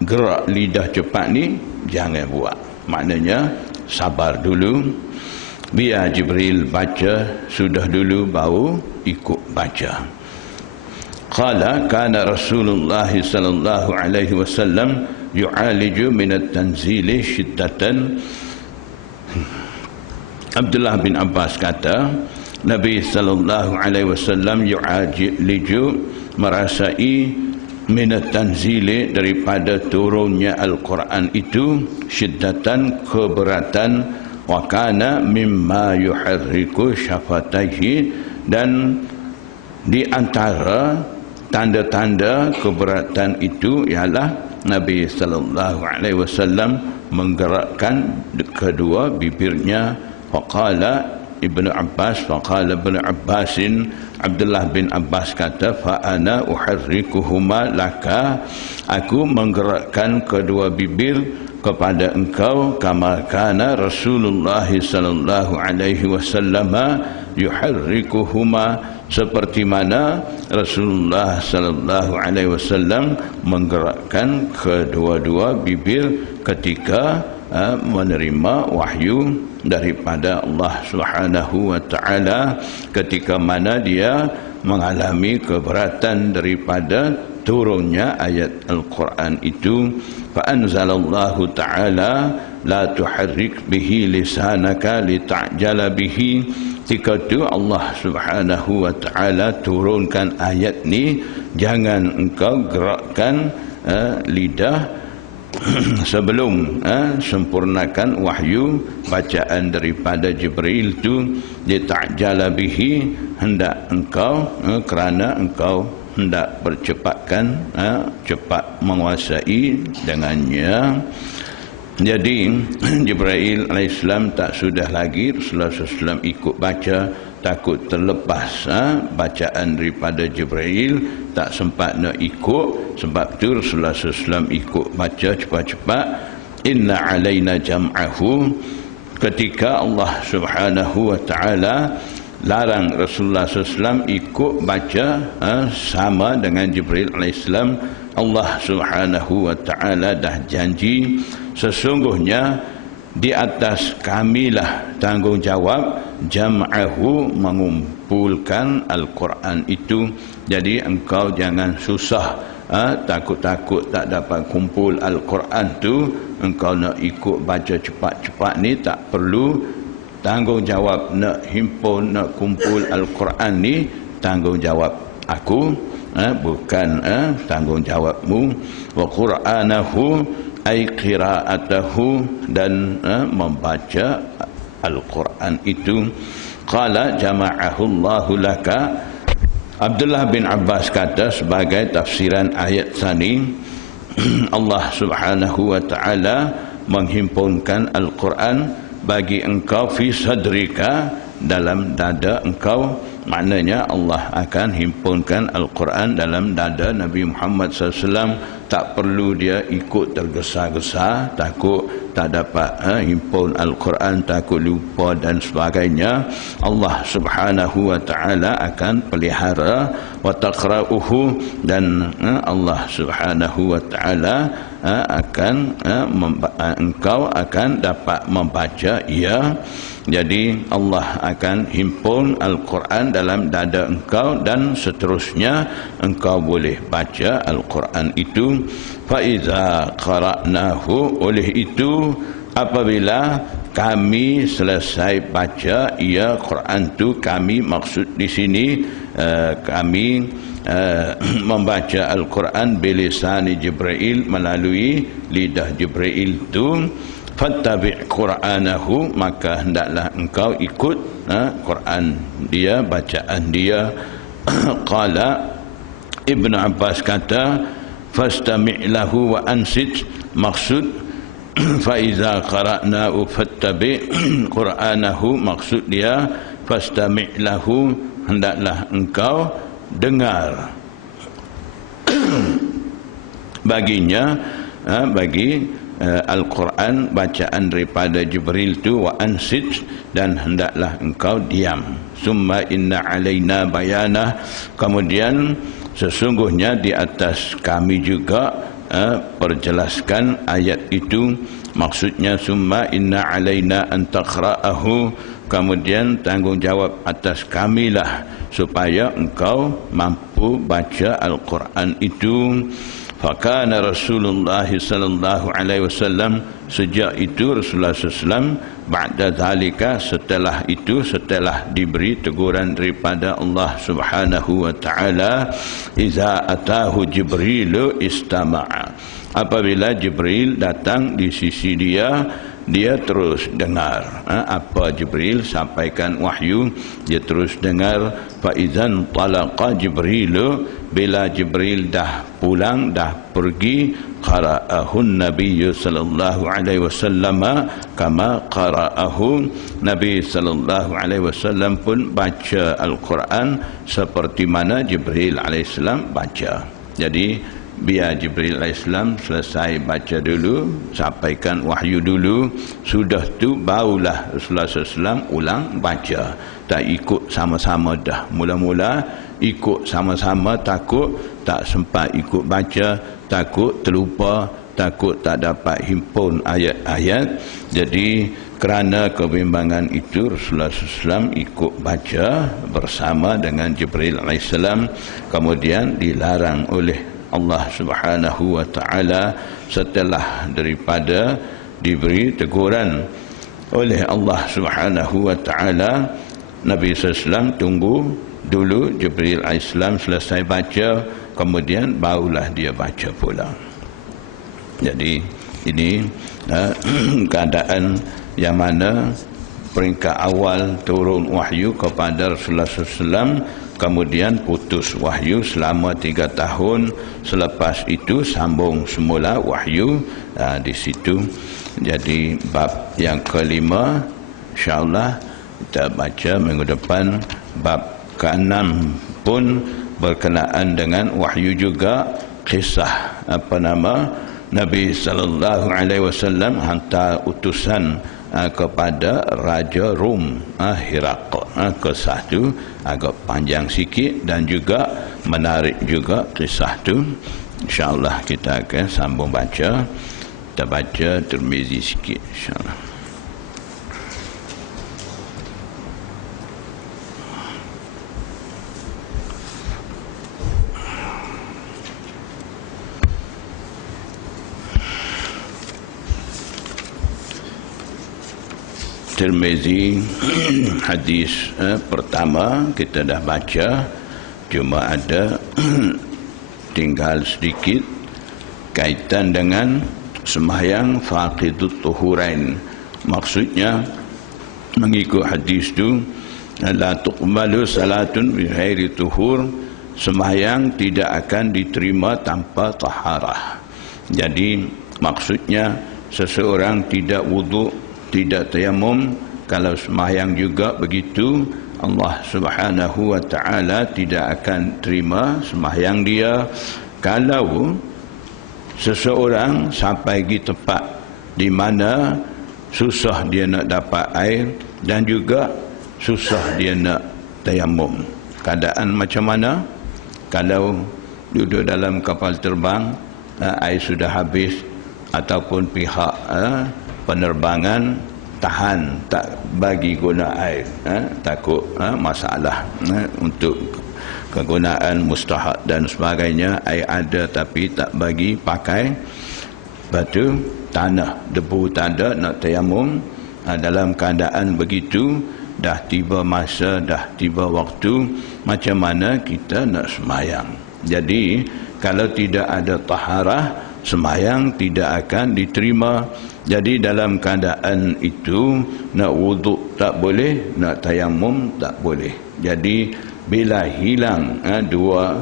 gerak lidah cepat ni jangan buat. Maknanya sabar dulu, biar Jibril baca sudah dulu baru ikut baca. Qala kana Rasulullah sallallahu alaihi wasallam yu'aliju min at-tanzili shiddatan. Abdullah bin Abbas kata, Nabi sallallahu alaihi wasallam yu'aliju, merasai minat tanzili, daripada turunnya Al-Quran itu, syiddatan, keberatan, wa kana mimma yuharriku syafataihi, dan di antara tanda-tanda keberatan itu ialah Nabi sallallahu alaihi wasallam menggerakkan kedua bibirnya. Faqala, Ibnu Abbas, faqala Ibnu Abbasin, Abdullah bin Abbas kata, fa ana uharrikuhuma laka, aku menggerakkan kedua bibir kepada engkau, kama kana Rasulullah sallallahu alaihi wasallam yuharrikuhuma, seperti mana Rasulullah sallallahu alaihi wasallam menggerakkan kedua-dua bibir ketika menerima wahyu daripada Allah Subhanahu wa taala, ketika mana dia mengalami keberatan daripada turunnya ayat Al-Quran itu. Fa anzalallahu ta'ala la tuharrik bihi lisanaka lita'jala bihi. Ketika itu Allah Subhanahu wa taala turunkan ayat ni, jangan engkau gerakkan lidah sebelum sempurnakan wahyu bacaan daripada Jibril itu, lita'jala bihi, hendak engkau kerana engkau hendak percepatkan, cepat menguasai dengannya. Jadi Jibril alaihissalam tak sudah lagi Rasulullah SAW ikut baca, takut terlepas bacaan daripada Jibril, tak sempat nak ikut. Sebab tu Rasulullah SAW ikut baca cepat-cepat. Inna alaina jam'ahu, ketika Allah Subhanahu wa ta'ala larang Rasulullah SAW ikut baca sama dengan Jibril alaihissalam, Allah Subhanahu wa ta'ala dah janji, sesungguhnya di atas kamilah tanggungjawab jam'ahu, mengumpulkan Al-Quran itu. Jadi engkau jangan susah takut-takut tak dapat kumpul Al-Quran tu, engkau nak ikut baca cepat-cepat ni tak perlu. Tanggungjawab nak himpun, nak kumpul Al-Quran ni tanggungjawab aku, bukan tanggungjawabmu. Wa Qur'anahu ay qira'atahu, dan membaca Al-Quran itu. Qala jama'ahu Allahu laka. Abdullah bin Abbas kata sebagai tafsiran ayat tadi, Allah Subhanahu wa ta'ala menghimpunkan Al-Quran bagi engkau fi sadrika, dalam dada engkau. Maknanya Allah akan himpunkan Al-Quran dalam dada Nabi Muhammad SAW. Tak perlu dia ikut tergesa-gesa, takut tak dapat himpun Al-Quran, takut lupa dan sebagainya. Allah Subhanahu wa ta'ala akan pelihara. Wa taqra'uhu, dan Allah Subhanahu wa ta'ala akan engkau akan dapat membaca ia. Jadi Allah akan himpun Al-Quran dalam dada engkau, dan seterusnya engkau boleh baca Al-Quran itu. Fa iza qara'nahu, oleh itu apabila kami selesai baca ia Quran tu, kami maksud di sini kami membaca Al-Quran bilisani Jibril, melalui lidah Jibril tu. Fattabi' Qur'anahu, maka hendaklah engkau ikut Quran dia, bacaan dia. Qala Ibnu Abbas kata, fastami' lahu wa ansit, maksud fa iza qara'nahu fattabi' Qur'anahu, maksud dia fastami' lahu, hendaklah engkau dengar baginya, bagi Al-Quran bacaan daripada Jibril tu, wa ansit, dan hendaklah engkau diam. Summa inna alaina bayanah, kemudian sesungguhnya di atas kami juga perjelaskan ayat itu. Maksudnya summa inna alaina an taqra'ahu, kemudian tanggungjawab atas kamilah supaya engkau mampu baca Al-Quran itu. Fakana Rasulullah sallallahu alaihi wasallam, sejak itu Rasulullah SAW ba'da zalika, setelah itu, setelah diberi teguran daripada Allah Subhanahu wa taala, iza atahu Jibril istama'a, apabila Jibril datang di sisi dia, dia terus dengar apa Jibril sampaikan wahyu, dia terus dengar. Fa idzan talaqa Jibril, bila Jibril dah pulang, dah pergi, qara'ahun Nabi sallallahu alaihi wasallam kama qara'ahu, Nabi sallallahu alaihi wasallam pun baca Al-Quran seperti mana Jibril alaihissalam baca. Jadi biar Jibril alaihissalam selesai baca dulu, sampaikan wahyu dulu, sudah tu barulah Rasulullah SAW ulang baca. Tak ikut sama-sama dah. Mula-mula ikut sama-sama, takut tak sempat ikut baca, takut terlupa, takut tak dapat himpun ayat-ayat. Jadi kerana kebimbangan itu Rasulullah SAW ikut baca bersama dengan Jibril alaihissalam. Kemudian dilarang oleh Allah Subhanahu wa taala setelah daripada diberi teguran oleh Allah Subhanahu wa taala, Nabi SAW tunggu dulu Jibril alaihissalam selesai baca, kemudian barulah dia baca pula. Jadi ini keadaan yang mana peringkat awal turun wahyu kepada Rasulullah SAW, kemudian putus wahyu selama 3 tahun. Selepas itu sambung semula wahyu di situ. Jadi bab yang kelima insya-Allah kita baca minggu depan. Bab ke-6 pun berkenaan dengan wahyu juga, kisah Nabi sallallahu alaihi wasallam hantar utusan kepada Raja Rom, Hiraql. Kisah tu agak panjang sikit dan juga menarik juga kisah tu. InsyaAllah kita akan sambung baca. Kita baca Tirmizi sikit insyaAllah. Tirmizi hadis pertama kita dah baca, cuma ada tinggal sedikit kaitan dengan sembahyang faqidut tuhurain. Maksudnya mengikut hadis tu, la tuqbalu salatun bi ghairi tuhur, sembahyang tidak akan diterima tanpa taharah. Jadi maksudnya seseorang tidak wuduk, tidak tayamum, kalau sembahyang juga begitu, Allah Subhanahu wa taala tidak akan terima sembahyang dia. Kalau seseorang sampai di tempat di mana susah dia nak dapat air dan juga susah dia nak tayamum. Keadaan macam mana? Kalau duduk dalam kapal terbang, air sudah habis, ataupun pihak penerbangan tahan tak bagi guna air, takut masalah untuk kegunaan mustahak dan sebagainya, air ada tapi tak bagi pakai, batu tanah debu tak ada nak tayamum. Dalam keadaan begitu, dah tiba masa, dah tiba waktu, macam mana kita nak sembahyang? Jadi kalau tidak ada taharah, sembahyang tidak akan diterima. Jadi dalam keadaan itu, nak wuduk tak boleh, nak tayamum tak boleh. Jadi bila hilang dua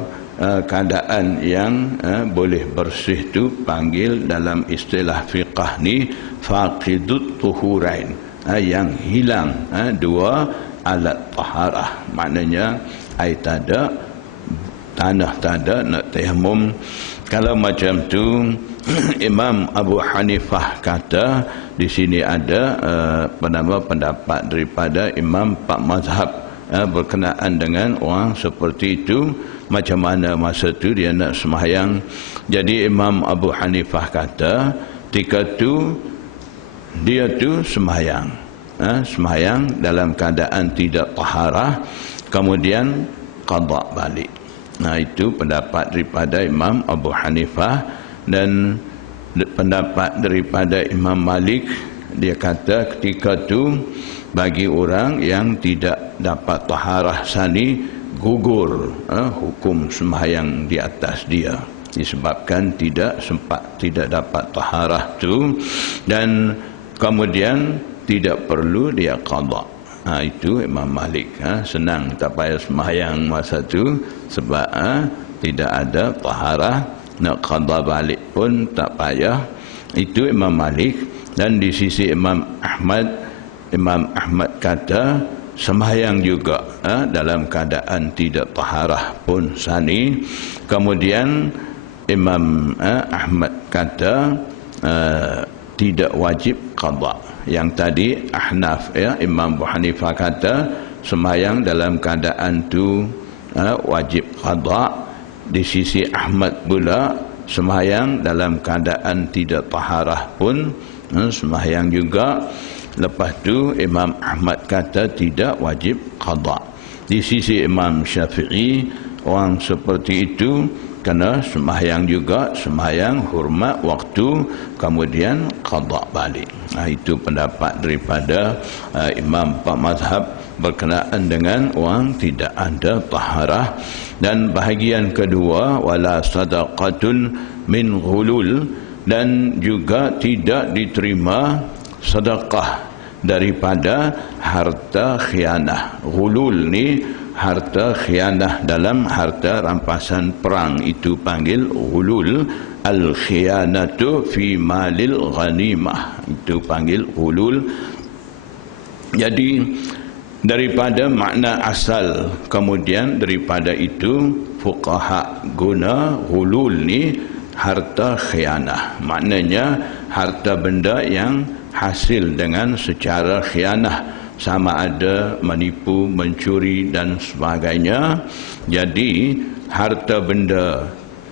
keadaan yang boleh bersih tu, panggil dalam istilah fiqah ni faqidut tuhurain, yang hilang dua alat taharah. Maknanya air tak ada, tanah tak ada, nak tayamum. Kalau macam tu, Imam Abu Hanifah kata, di sini ada pendapat daripada Imam Pak Mazhab berkenaan dengan orang seperti itu, macam mana masa tu dia nak sembahyang. Jadi Imam Abu Hanifah kata, ketika tu dia tu sembahyang, sembahyang dalam keadaan tidak taharah, kemudian qada balik. Itu pendapat daripada Imam Abu Hanifah. Dan pendapat daripada Imam Malik, dia kata ketika tu bagi orang yang tidak dapat taharah sani, gugur hukum sembahyang di atas dia, disebabkan tidak sempat, tidak dapat taharah tu. Dan kemudian tidak perlu dia qada. Itu Imam Malik. Senang, tak payah sembahyang masa tu sebab tidak ada taharah, nak qada balik pun tak payah. Itu Imam Malik. Dan di sisi Imam Ahmad kata sembahyang juga dalam keadaan tidak taharah pun sani. Kemudian Imam Ahmad kata tidak wajib qada. Yang tadi Ahnaf, Imam Abu Hanifah kata sembahyang dalam keadaan tu wajib qada. Di sisi Ahmad pula sembahyang dalam keadaan tidak taharah pun sembahyang juga. Lepas tu Imam Ahmad kata tidak wajib qada. Di sisi Imam Syafi'i, orang seperti itu kena sembahyang juga, sembahyang hormat waktu, kemudian qada balik. Itu pendapat daripada Imam Pak Mazhab berkenaan dengan orang tidak ada taharah. Dan bahagian kedua, wala sadaqatun min ghulul, dan juga tidak diterima sedekah daripada harta khianah. Ghulul ni harta khianah dalam harta rampasan perang, itu panggil ghulul. Al-khianatu fi malil ghanimah, itu panggil ghulul. Jadi daripada makna asal, kemudian daripada itu fuqaha guna ghulul ni harta khianah, maknanya harta benda yang hasil dengan secara khianah, sama ada menipu, mencuri dan sebagainya. Jadi harta benda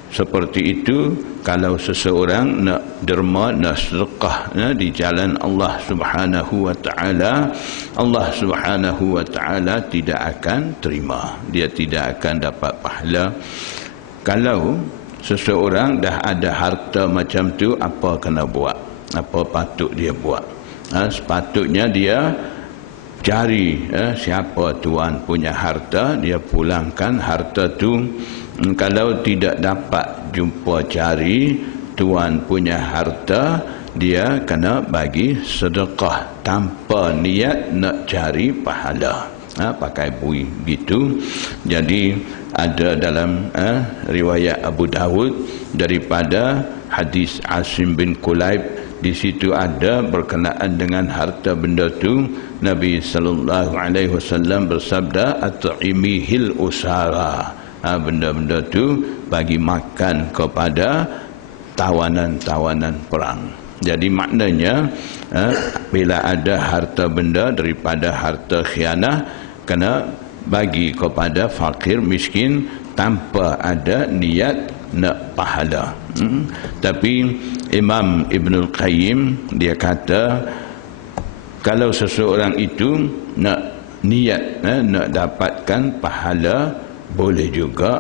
seperti itu, kalau seseorang nak derma, nak sedekah di jalan Allah Subhanahu wa taala, Allah Subhanahu wa taala tidak akan terima, dia tidak akan dapat pahala. Kalau seseorang dah ada harta macam tu, apa kena buat? Apa patut dia buat? Sepatutnya dia cari siapa tuan punya harta, dia pulangkan harta tu. Kalau tidak dapat jumpa cari tuan punya harta, dia kena bagi sedekah tanpa niat nak cari pahala. Pakai bui gitu. Jadi ada dalam riwayat Abu Dawud daripada hadis Asim bin Kulaib, di situ ada berkenaan dengan harta benda tu. Nabi sallallahu alaihi wasallam bersabda, at'imihil usara, benda-benda tu bagi makan kepada tawanan-tawanan perang. Jadi maknanya bila ada harta benda daripada harta khianah, kena bagi kepada fakir miskin tanpa ada niat nak pahala. Tapi Imam Ibnul Qayyim dia kata, kalau seseorang itu nak niat nak dapatkan pahala, boleh juga.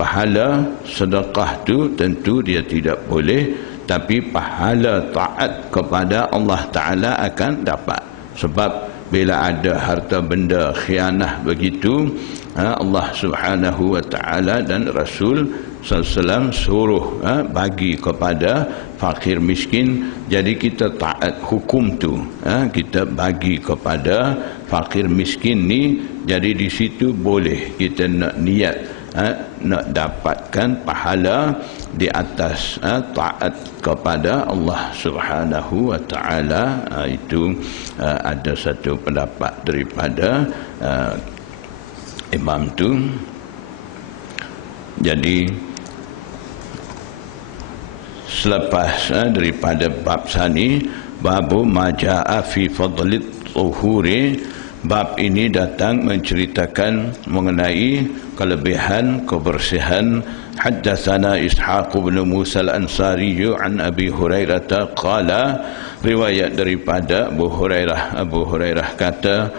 Pahala sedekah tu tentu dia tidak boleh, tapi pahala taat kepada Allah Ta'ala akan dapat. Sebab bila ada harta benda khianah begitu, Allah Subhanahu wa Ta'ala dan Rasul SAW suruh bagi kepada fakir miskin. Jadi kita taat hukum tu, kita bagi kepada fakir miskin ni. Jadi di situ boleh kita nak niat nak dapatkan pahala di atas taat kepada Allah Subhanahu wa Ta'ala. Itu ada satu pendapat daripada imam tu. Jadi selepas daripada bab sani, babu maja'a fi fadlit tuhuri, bab ini datang menceritakan mengenai kelebihan kebersihan. Haddatsana Ishaq bin Musa al-Ansari an Abi Hurairah qala, riwayat daripada Abu Hurairah kata,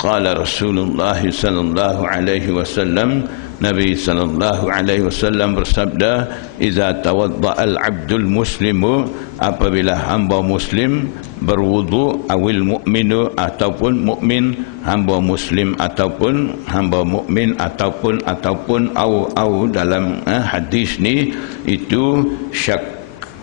qala Rasulullah sallallahu alaihi wasallam, Nabi sallallahu alaihi wasallam bersabda, iza tawadda al-abdul muslimu, apabila hamba muslim berwudu, awil mu'minu, ataupun mukmin, hamba muslim ataupun hamba mukmin, ataupun au dalam hadis ni itu syak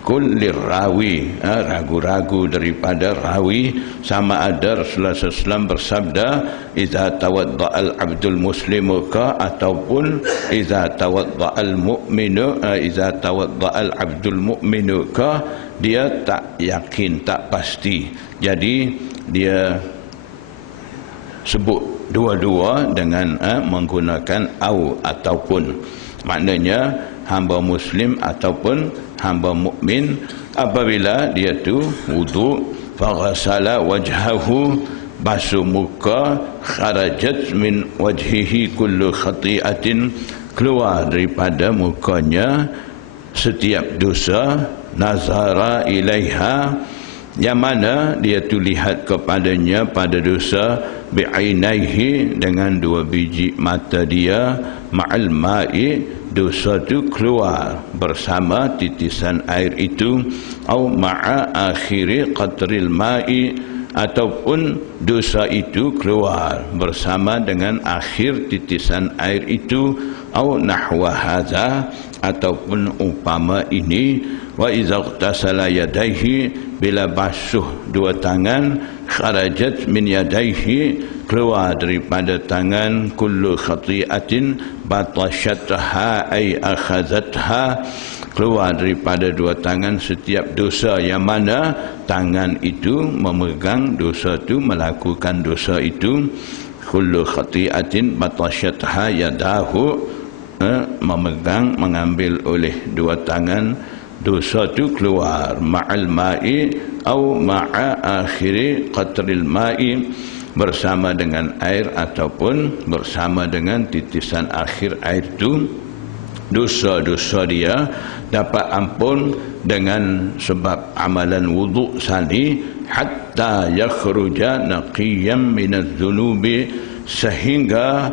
kulli rawi, ragu-ragu daripada rawi, sama ada Rasulullah SAW bersabda idza tawadda'al abdul muslimu ka, ataupun idza tawadda'al mu'minu, idza tawadda'al abdul mu'minu ka, dia tak yakin, tak pasti, jadi dia sebut dua-dua dengan menggunakan au ataupun, maknanya hamba muslim ataupun hamba mukmin apabila dia tu wudu, faghasala wajhahu, basuh muka, kharajat min wajhihi kullu khati'atin, keluar daripada mukanya setiap dosa, nazara ilaiha, yang mana dia tu lihat kepadanya pada dosa, bi'ainaihi, dengan dua biji mata dia, ma'al ma'i, dosa tu keluar bersama titisan air itu, au ma'a akhiri qatril ma'i, ataupun dosa itu keluar bersama dengan akhir titisan air itu, au nahwa hadza, ataupun umpama ini. Wa idza ightasala yadayhi, bila basuh dua tangan, kharajat min yadayhi, keluar daripada tangan, kullu khati'atin batashatha ay akhazatha, keluar daripada dua tangan setiap dosa yang mana tangan itu memegang dosa itu, melakukan dosa itu. Kullu khati'atin batashatha yadahu, memegang, mengambil oleh dua tangan, dosa itu keluar, ma'al ma'i au ma'a akhiri qatril ma'i, bersama dengan air ataupun bersama dengan titisan akhir air itu. Dosa-dosa dia dapat ampun dengan sebab amalan wudu sani, hatta yakhruja naqiyan minadz dzunubi, sehingga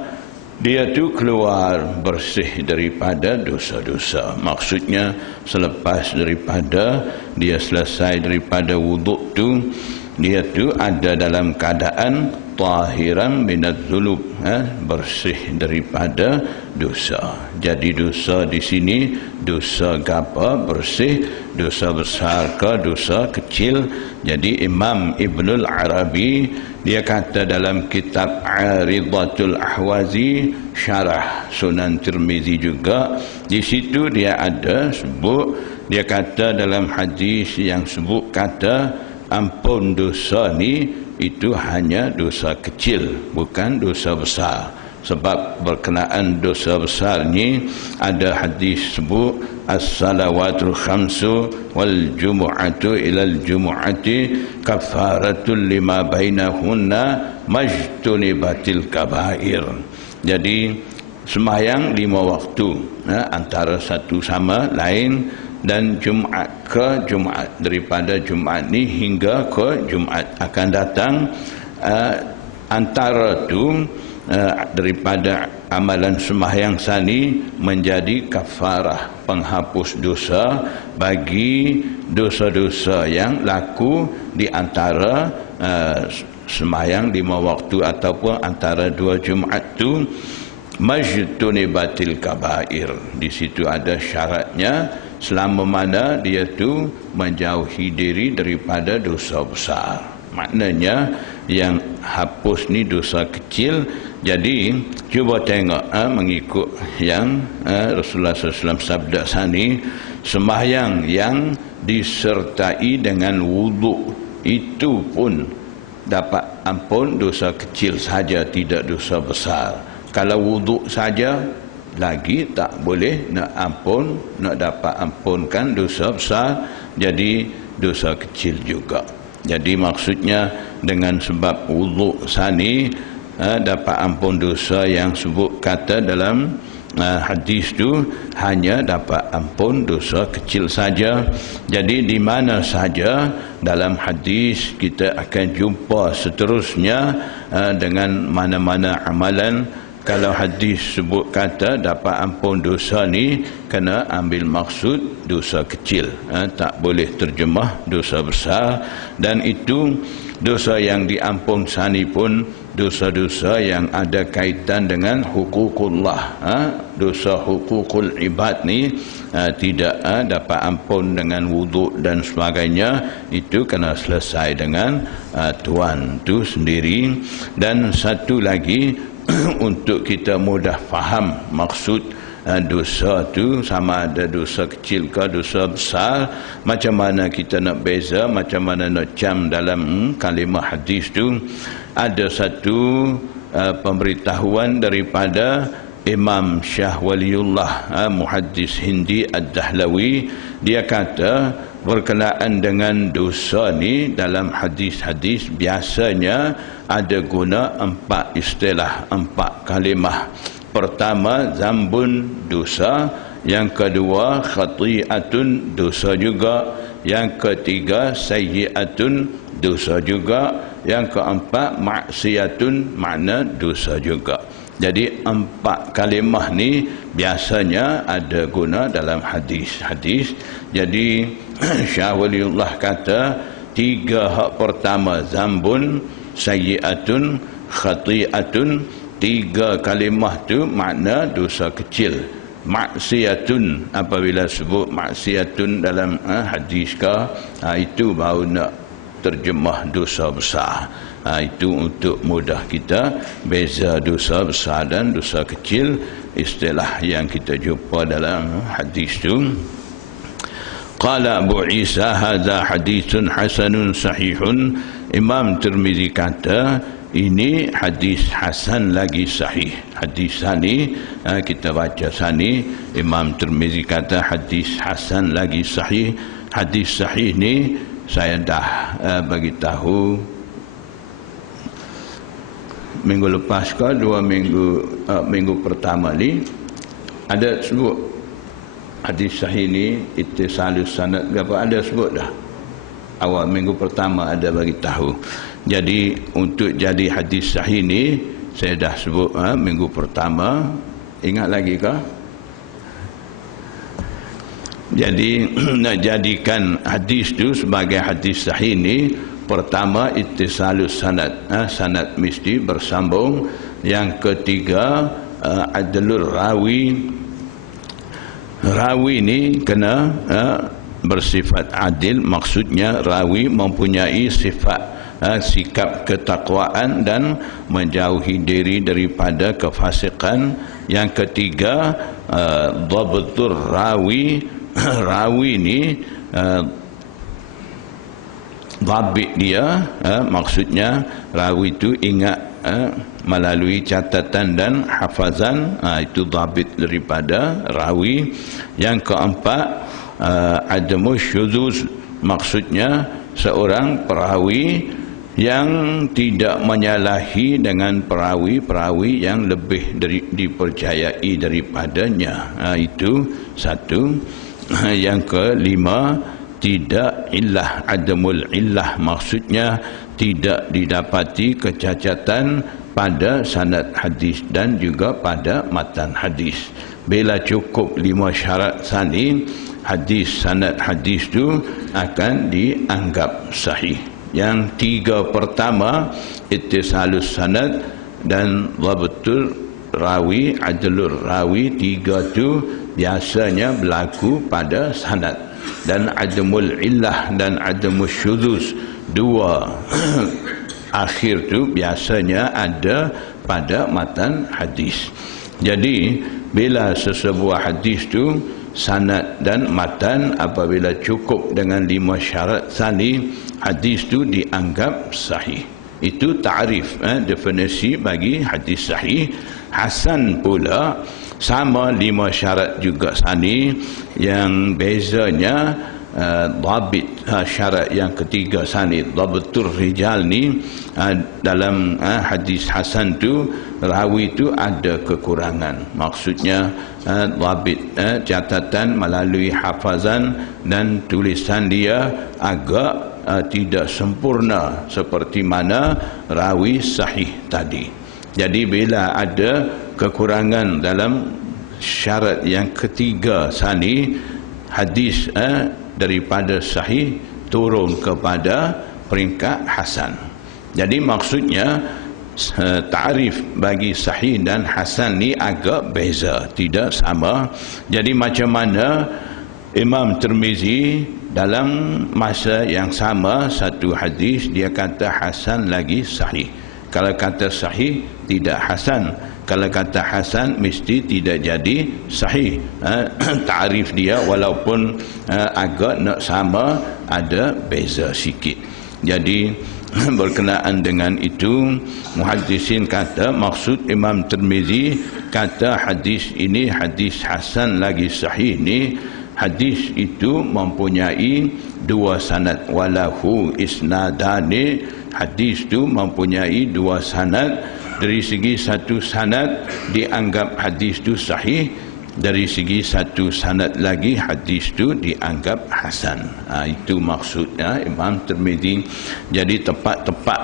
dia tu keluar bersih daripada dosa-dosa. Maksudnya selepas daripada dia selesai daripada wuduk tu, dia tu ada dalam keadaan tahiran minadz dzunub, bersih daripada dosa. Jadi dosa di sini dosa gapa bersih, dosa besar ke dosa kecil. Jadi Imam Ibnul Arabi dia kata dalam kitab Aridatul Ahwazi, syarah Sunan Tirmizi juga, di situ dia ada sebut, dia kata dalam hadis yang sebut kata ampun dosa ni itu hanya dosa kecil, bukan dosa besar. Sebab berkenaan dosa besar ni ada hadis sebut as-salawatul khamsu wal jumu'atu ilal jumu'ati kafaratul lima bainahunna majtunibatil kabair. Jadi sembahyang 5 waktu, antara satu sama lain, dan Jumaat ke Jumaat, daripada Jumaat ni hingga ke Jumaat akan datang, antara tu daripada amalan sembahyang sani menjadi kafarah, penghapus dosa bagi dosa-dosa yang laku di antara sembahyang 5 waktu ataupun antara 2 Jumaat tu. Majtunibatil kabair, di situ ada syaratnya, selama mana dia tu menjauhi diri daripada dosa besar. Maknanya yang hapus ni dosa kecil. Jadi cuba tengok mengikut yang Rasulullah SAW sabda sani, sembahyang yang disertai dengan wuduk itu pun dapat ampun dosa kecil saja, tidak dosa besar. Kalau wuduk saja lagi tak boleh nak ampun, nak dapat ampunkan dosa besar, jadi dosa kecil juga. Jadi maksudnya dengan sebab wuduk sani dapat ampun dosa yang sebut kata dalam hadis tu hanya dapat ampun dosa kecil saja. Jadi di mana saja dalam hadis kita akan jumpa seterusnya dengan mana-mana amalan. Kalau hadis sebut kata dapat ampun dosa ni, kena ambil maksud dosa kecil, tak boleh terjemah dosa besar. Dan itu dosa yang diampun sani pun dosa-dosa yang ada kaitan dengan hukukullah, dosa hukukul ibad ni tidak dapat ampun dengan wuduk dan sebagainya. Itu kena selesai dengan tuan tu sendiri. Dan satu lagi untuk kita mudah faham maksud dosa tu, sama ada dosa kecil ke dosa besar, macam mana kita nak beza, macam mana nak jam dalam kalimah hadis tu. Ada satu pemberitahuan daripada Imam Syah Waliullah Muhaddis Hindi Ad-Dahlawi. Dia kata berkenaan dengan dosa ni dalam hadis-hadis biasanya ada guna 4 istilah, 4 kalimah. Pertama, zambun, dosa. Yang kedua, khati'atun, dosa juga. Yang ketiga, sayyi'atun, dosa juga. Yang keempat, maksiatun, makna dosa juga. Jadi 4 kalimah ni biasanya ada guna dalam hadis-hadis. Jadi Syah Waliullah kata 3 hak pertama, zambun, sayyi'atun, khati'atun. 3 kalimah tu makna dosa kecil. Maksiatun, apabila sebut maksiatun dalam hadis ke, itu baru nak terjemah dosa besar. Itu untuk mudah kita beza dosa besar dan dosa kecil, istilah yang kita jumpa dalam hadis tu. Qala Abu Isa hadza hadithun hasanun sahihun. Imam Tirmizi kata ini hadis hasan lagi sahih. Hadis sani kita baca sani, Imam Tirmizi kata hadis hasan lagi sahih. Hadis sahih ni saya dah bagi tahu minggu lepas ke 2 minggu pertama ni ada sebut hadis sahih ni ittisalus sanad apa ada sebut dah. Awal minggu pertama ada bagi tahu. Jadi untuk jadi hadis sahih ni saya dah sebut minggu pertama. Ingat lagi ke? Jadi nak jadikan hadis tu sebagai hadis sahih ni, pertama ittisalus sanad, sanad mesti bersambung. Yang ketiga adlur rawi. Rawi ni kena bersifat adil, maksudnya rawi mempunyai sifat sikap ketakwaan dan menjauhi diri daripada kefasikan. Yang ketiga dhabtur rawi. Rawi ni dhabit dia, maksudnya rawi itu ingat melalui catatan dan hafazan, itu dhabit daripada rawi. Yang keempat adamus syuzuz, maksudnya seorang perawi yang tidak menyalahi dengan perawi-perawi yang lebih dipercayai daripadanya. Itu satu. Yang kelima, tidak illah, adamul illah, maksudnya tidak didapati kecacatan pada sanad hadis dan juga pada matan hadis. Bila cukup 5 syarat sani, hadis sanad hadis itu akan dianggap sahih. Yang 3 pertama ittisalus sanad dan dhabtul rawi, adlur rawi. 3 tu biasanya berlaku pada sanad. Dan adamul illah dan adamus syuzuz, 2 akhir tu biasanya ada pada matan hadis. Jadi bila sesebuah hadis tu sanad dan matan apabila cukup dengan 5 syarat sani, hadis tu dianggap sahih. Itu ta'rif, definisi bagi hadis sahih. Hasan pula sama 5 syarat juga sani. Yang bezanya dhabit, syarat yang ketiga sani, dhabtur rijal ni, dalam hadis hasan tu rawi tu ada kekurangan, maksudnya dhabit, catatan melalui hafazan dan tulisan dia agak tidak sempurna seperti mana rawi sahih tadi. Jadi bila ada kekurangan dalam syarat yang ketiga sani, hadis daripada sahih turun kepada peringkat hasan. Jadi maksudnya ta'rif bagi sahih dan hasan ni agak beza, tidak sama. Jadi macam mana Imam Tirmizi dalam masa yang sama satu hadis dia kata hasan lagi sahih. Kalau kata sahih tidak hasan, kalau kata hasan mesti tidak jadi sahih. Ta'rif dia walaupun agak nak sama, ada beza sikit. Jadi berkenaan dengan itu, muhaddisin kata maksud Imam Tirmizi kata hadis ini hadis hasan lagi sahih ni, hadis itu mempunyai dua sanad, walahu isnadani, hadis itu mempunyai dua sanad. Dari segi satu sanad dianggap hadis itu sahih, dari segi satu sanad lagi hadis itu dianggap hasan. Itu maksudnya Imam Tirmizi. Jadi tepat-tepat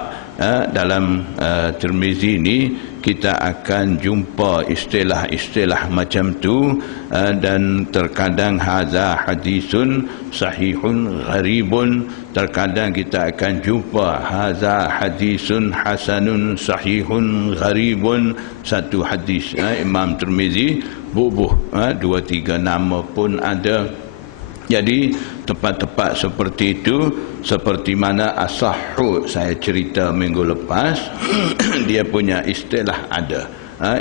dalam Tirmizi ini kita akan jumpa istilah-istilah macam tu, dan terkadang hadza hadisun sahihun gharibun, terkadang kita akan jumpa hadza hadisun hasanun sahihun gharibun. Satu hadis Imam Tirmizi bubuh 2-3 nama pun ada. Jadi tepat-tepat seperti itu, seperti mana As-Sahhu saya cerita minggu lepas dia punya istilah ada,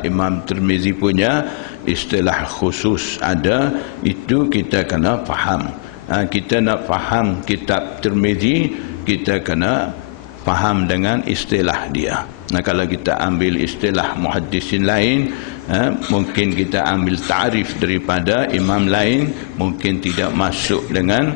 Imam Tirmizi punya istilah khusus ada. Itu kita kena faham. Kita nak faham kitab Tirmizi, kita kena faham dengan istilah dia. Kalau kita ambil istilah muhaddisin lain, mungkin kita ambil ta'rif daripada imam lain, mungkin tidak masuk dengan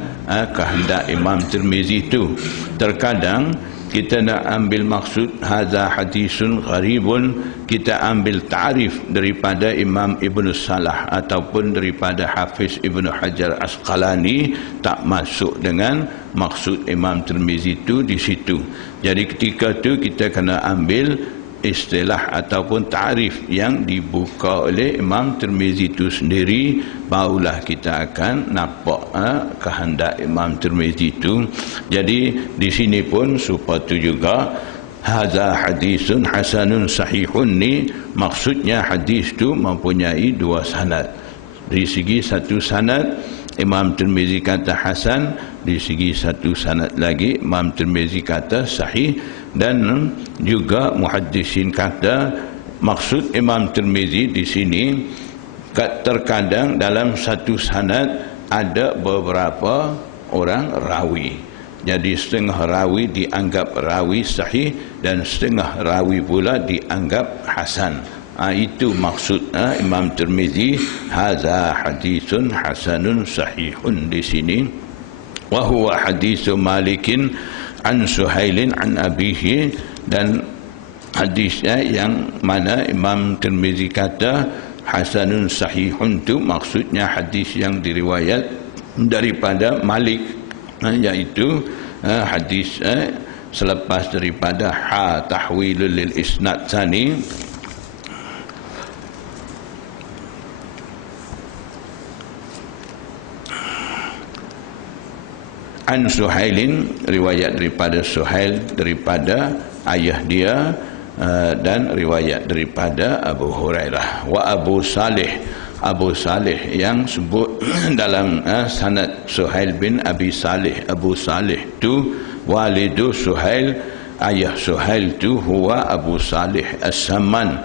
kehendak Imam Tirmizi itu. Terkadang kita nak ambil maksud hadza hadisun gharibun, kita ambil ta'rif daripada Imam Ibn Salah ataupun daripada Hafiz Ibn Hajar Asqalani, tak masuk dengan maksud Imam Tirmizi itu di situ. Jadi ketika itu kita kena ambil istilah ataupun ta'rif yang dibuka oleh Imam Tirmizi itu sendiri, barulah kita akan nampak kehendak Imam Tirmizi itu. Jadi di sini pun supaya itu juga hadza hadisun hasanun sahihun ni, maksudnya hadis itu mempunyai dua sanad. Dari segi satu sanad Imam Tirmizi kata hasan, di segi satu sanad lagi Imam Tirmizi kata sahih. Dan juga muhaddisin kata maksud Imam Tirmizi di sini, terkadang dalam satu sanad ada beberapa orang rawi. Jadi setengah rawi dianggap rawi sahih dan setengah rawi pula dianggap hasan. Itu maksud Imam Tirmizi hadza hadisun hasanun sahihun di sini. Wa huwa hadisu Malikin an Suhailin an abihi, dan hadisnya yang mana Imam Tirmizi kata hasanun sahihun tu maksudnya hadis yang diriwayat daripada Malik, iaitu hadis selepas daripada tahwilul lil isnad tsani. An Suhailin, riwayat daripada Suhail daripada ayah dia, dan riwayat daripada Abu Hurairah. Wa Abu Salih, Abu Salih yang sebut dalam sanad Suhail bin Abi Salih. Abu Salih tu walidu Suhail, ayah Suhail tu huwa Abu Salih As-Samman.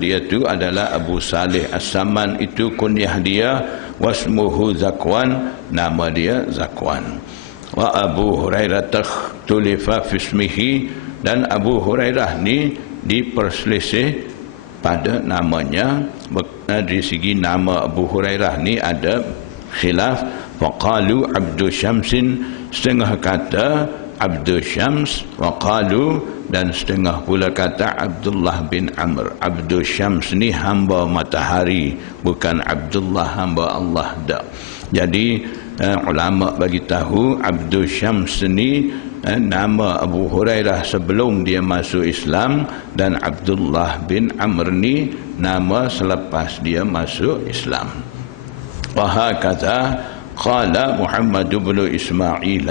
Dia tu adalah Abu Salih As-Samman, itu kunyah dia. Wasmuhu Zakwan, nama dia Zakwan. Wa Abu Hurairah tulifa fismihi, dan Abu Hurairah ni diperselisih pada namanya. Dari segi nama Abu Hurairah ni ada khilaf. Faqalu Abdu Syamsin, setengah kata Abdu Syams, waqalu, dan setengah pula kata Abdullah bin Amr. Abdu Syams ni hamba matahari, bukan Abdullah hamba Allah dak. Jadi ulama bagi tahu Abdu Syams ni nama Abu Hurairah sebelum dia masuk Islam, dan Abdullah bin Amr ni nama selepas dia masuk Islam. Wa hakadha qala Muhammad bin Ismail,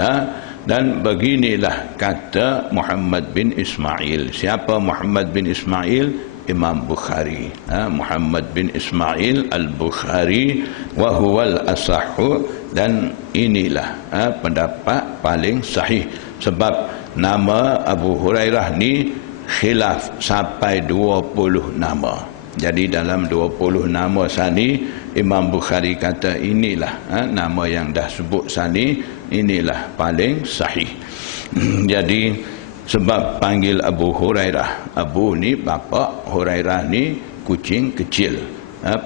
Dan beginilah kata Muhammad bin Ismail. Siapa Muhammad bin Ismail? Imam Bukhari. Muhammad bin Ismail al-Bukhari wa huwal asahhu, dan inilah pendapat paling sahih. Sebab nama Abu Hurairah ni khilaf sampai 20 nama. Jadi dalam 20 nama sani, Imam Bukhari kata inilah nama yang dah sebut sani, inilah paling sahih. Jadi sebab panggil Abu Hurairah, Abu ni bapa, Hurairah ni kucing kecil,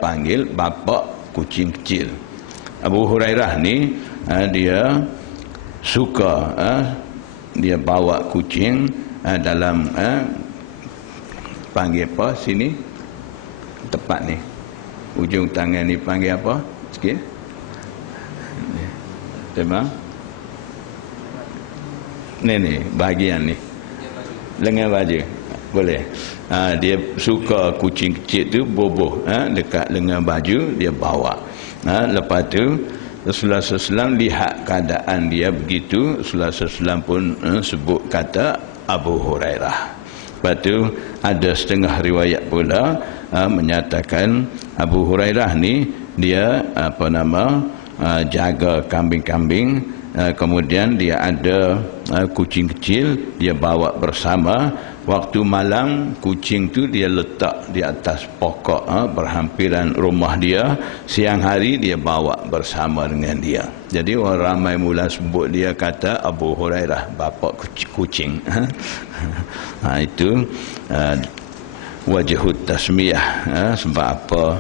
panggil bapa kucing kecil. Abu Hurairah ni dia suka dia bawa kucing dalam panggil apa sini tepat ni, ujung tangan ni panggil apa sikit, tema ni bahagian ni lengan baju boleh. Dia suka kucing kecil tu boboh dekat lengan baju, dia bawa. Lepas tu Rasulullah SAW lihat keadaan dia begitu, Rasulullah SAW pun sebut kata Abu Hurairah. Lepas tu ada setengah riwayat pula menyatakan Abu Hurairah ni dia jaga kambing-kambing, kemudian dia ada kucing kecil dia bawa bersama. Waktu malam kucing tu dia letak di atas pokok berhampiran rumah dia, siang hari dia bawa bersama dengan dia. Jadi orang ramai mula sebut dia kata Abu Hurairah bapa kucing. Itu wajhut tasmiyah, sebab apa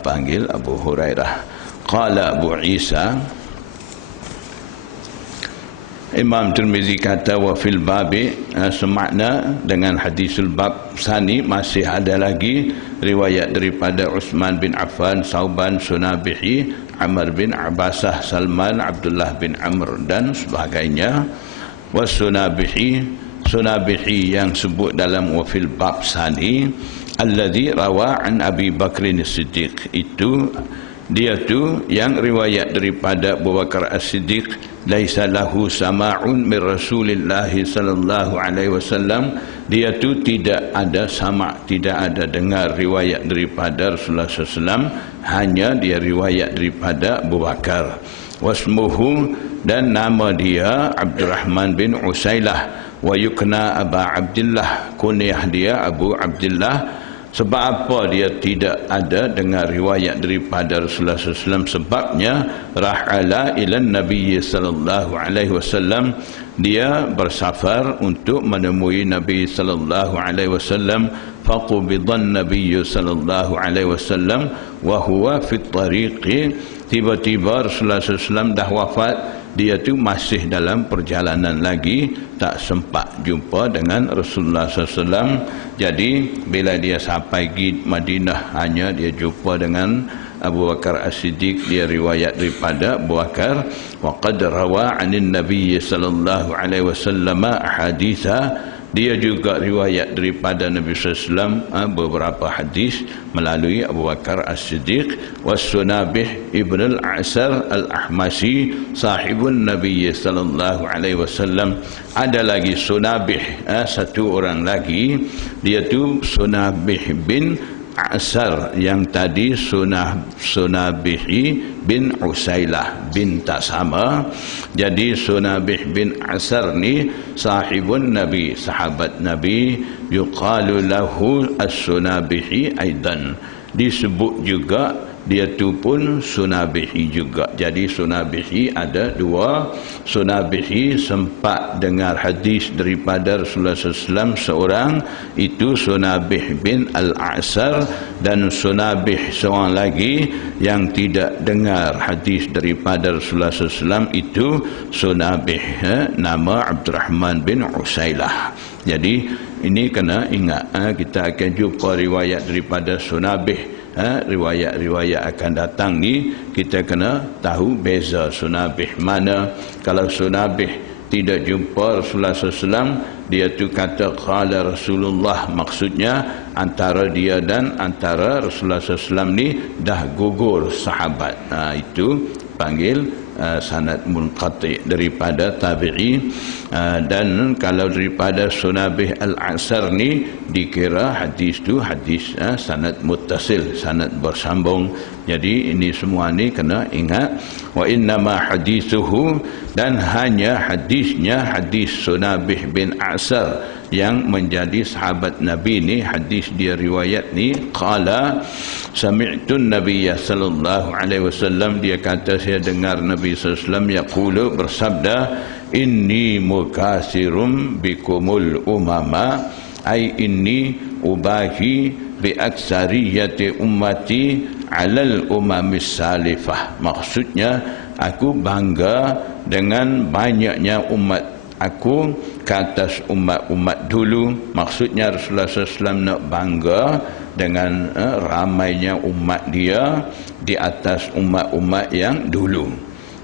panggil Abu Hurairah. Qala Abu Isa, Imam Tirmizi kata wa fil babi, semakna dengan hadisul bab sani masih ada lagi riwayat daripada Uthman bin Affan, Sauban, Sunabihi, Amr bin Abbasah, Salman, Abdullah bin Amr dan sebagainya. Wa Sunabihi yang sebut dalam wa fil bab sani alladhi rawa an Abi Bakrin As-Siddiq, itu dia tu yang riwayat daripada Abu Bakar As-Siddiq, laisa lahu sama'un min Rasulillah sallallahu alaihi wasallam, dia tu tidak ada sama', tidak ada dengar riwayat daripada Rasulullah SAW, hanya dia riwayat daripada Abu Bakar. Wasmuhu, dan nama dia Abdurrahman bin Usailah, wa yukna Aba Abdullah, kunyah dia Abu Abdullah. Sebab apa dia tidak ada dengar riwayat daripada Rasulullah SAW? Sebabnya rahala ilan Nabi sallallahu alaihi wasallam, dia bersafar untuk menemui Nabi sallallahu alaihi wasallam. Faqubidan Nabi sallallahu alaihi wasallam wa huwa fi tariqi, tiba-tiba Rasulullah SAW dah wafat, dia tu masih dalam perjalanan lagi, tak sempat jumpa dengan Rasulullah SAW. Jadi bila dia sampai di Madinah, hanya dia jumpa dengan Abu Bakar As-Siddiq, dia riwayat daripada Abu Bakar. Wa qad rawa 'anin Nabi sallallahu alaihi wasallam ahaditha, dia juga riwayat daripada Nabi SAW beberapa hadis melalui Abu Bakar As-Siddiq. Was-Sunabih ibn al-Asar al-Ahmasi sahibun Nabi sallallahu alaihi wasallam, ada lagi Sunabih, satu orang lagi, dia tu Sunabih bin Asar, yang tadi Sunabihi bin Usailah bin tak sama. Jadi Sunabih bin Asar ni sahibun Nabi, sahabat Nabi, yuqalu lahu as-Sunabihi aidan, disebut juga dia tu pun Sunabihi juga. Jadi Sunabihi ada dua. Sunabihi sempat dengar hadis daripada Rasulullah SAW seorang, itu Sunabih bin Al-A'sar, dan Sunabih seorang lagi yang tidak dengar hadis daripada Rasulullah SAW, itu Sunabih nama Abdurrahman bin Usailah. Jadi ini kena ingat, kita akan jumpa riwayat daripada Sunabih. Riwayat-riwayat akan datang ni kita kena tahu beza Sunabih mana. Kalau Sunabih tidak jumpa Rasulullah SAW, dia tu kata qala Rasulullah, maksudnya antara dia dan antara Rasulullah SAW ni dah gugur sahabat, itu panggil sanad munqati daripada tabi'i, dan kalau daripada Sunabih al-Asar ni dikira hadis tu hadis sanad muttasil, sanad bersambung. Jadi ini semua ni kena ingat. Wa innama hadithuhu, dan hanya hadisnya hadis Sunabih bin Asar yang menjadi sahabat Nabi ni, hadis dia riwayat ni, qala sami'tu Nabiyya sallallahu alaihi wasallam, dia kata saya dengar Nabi sallallahu alaihi wasallam yaqulu, bersabda, inni mukasirum bikumul umama, ai inni ubahi bi aksariyati ummati alal umamis salifah. Maksudnya aku bangga dengan banyaknya umat aku ke atas umat-umat dulu. Maksudnya Rasulullah SAW nak bangga dengan ramainya umat dia di atas umat-umat yang dulu.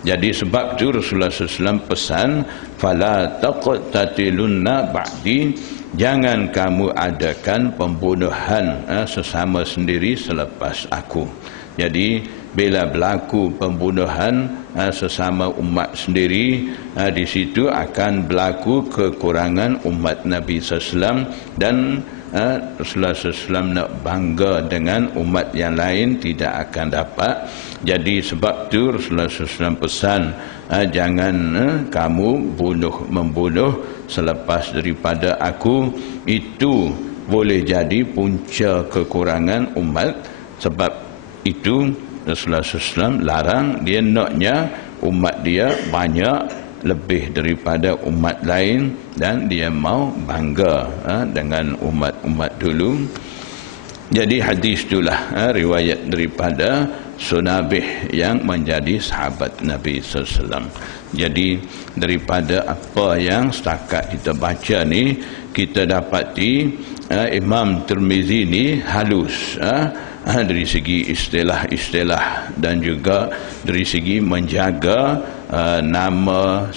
Jadi sebab tu Rasulullah SAW pesan, fala taqtatilunna ba'di, jangan kamu adakan pembunuhan sesama sendiri selepas aku. Jadi bila berlaku pembunuhan sesama umat sendiri, di situ akan berlaku kekurangan umat Nabi SAW, dan Rasulullah SAW nak bangga dengan umat yang lain tidak akan dapat. Jadi sebab tu Rasulullah SAW pesan, jangan kamu membunuh selepas daripada aku. Itu boleh jadi punca kekurangan umat. Sebab itu Rasulullah SAW larang, dia naknya umat dia banyak lebih daripada umat lain, dan dia mau bangga dengan umat-umat dulu. Jadi hadis itulah riwayat daripada Sunabih yang menjadi sahabat Nabi SAW. Jadi daripada apa yang setakat kita baca ni, kita dapati Imam Tirmizi ni halus dari segi istilah-istilah dan juga dari segi menjaga nama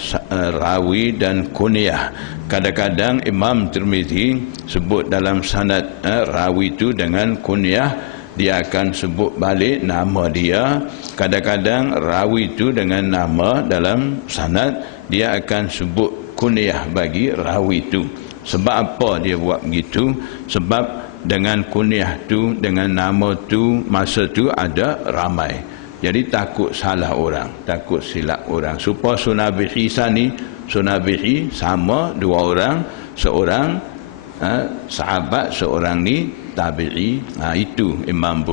rawi dan kunyah. Kadang-kadang Imam Tirmizi sebut dalam sanad rawi itu dengan kunyah, dia akan sebut balik nama dia. Kadang-kadang rawi itu dengan nama dalam sanad, dia akan sebut kunyah bagi rawi itu. Sebab apa dia buat begitu? Sebab dengan kunyah tu, dengan nama tu, masa tu ada ramai. Jadi takut salah orang, takut silap orang. Supaya Sunabihi Sunabihi sama dua orang, seorang sahabat, seorang ni tabi'i. Itu Imam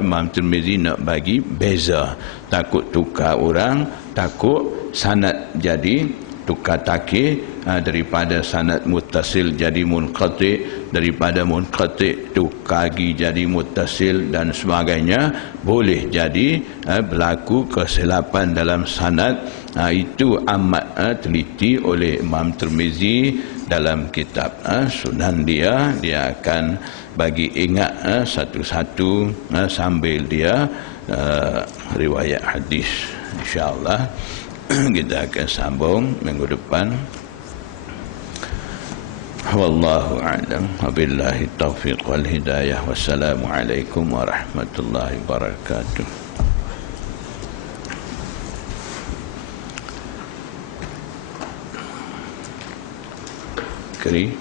Imam Tirmizi nak bagi beza. Takut tukar orang, takut sanad jadi tukar takir, daripada sanad muttasil jadi munqati, daripada munqati tukagi jadi muttasil dan sebagainya. Boleh jadi berlaku kesilapan dalam sanad. Itu amat teliti oleh Imam Tirmizi dalam kitab Sunan dia. Dia akan bagi ingat satu-satu sambil dia riwayat hadis. InsyaAllah kita akan sambung minggu depan. Wallahu a'lam. Wabillahi taufiq wal hidayah. Wassalamualaikum warahmatullahi wabarakatuh. Keri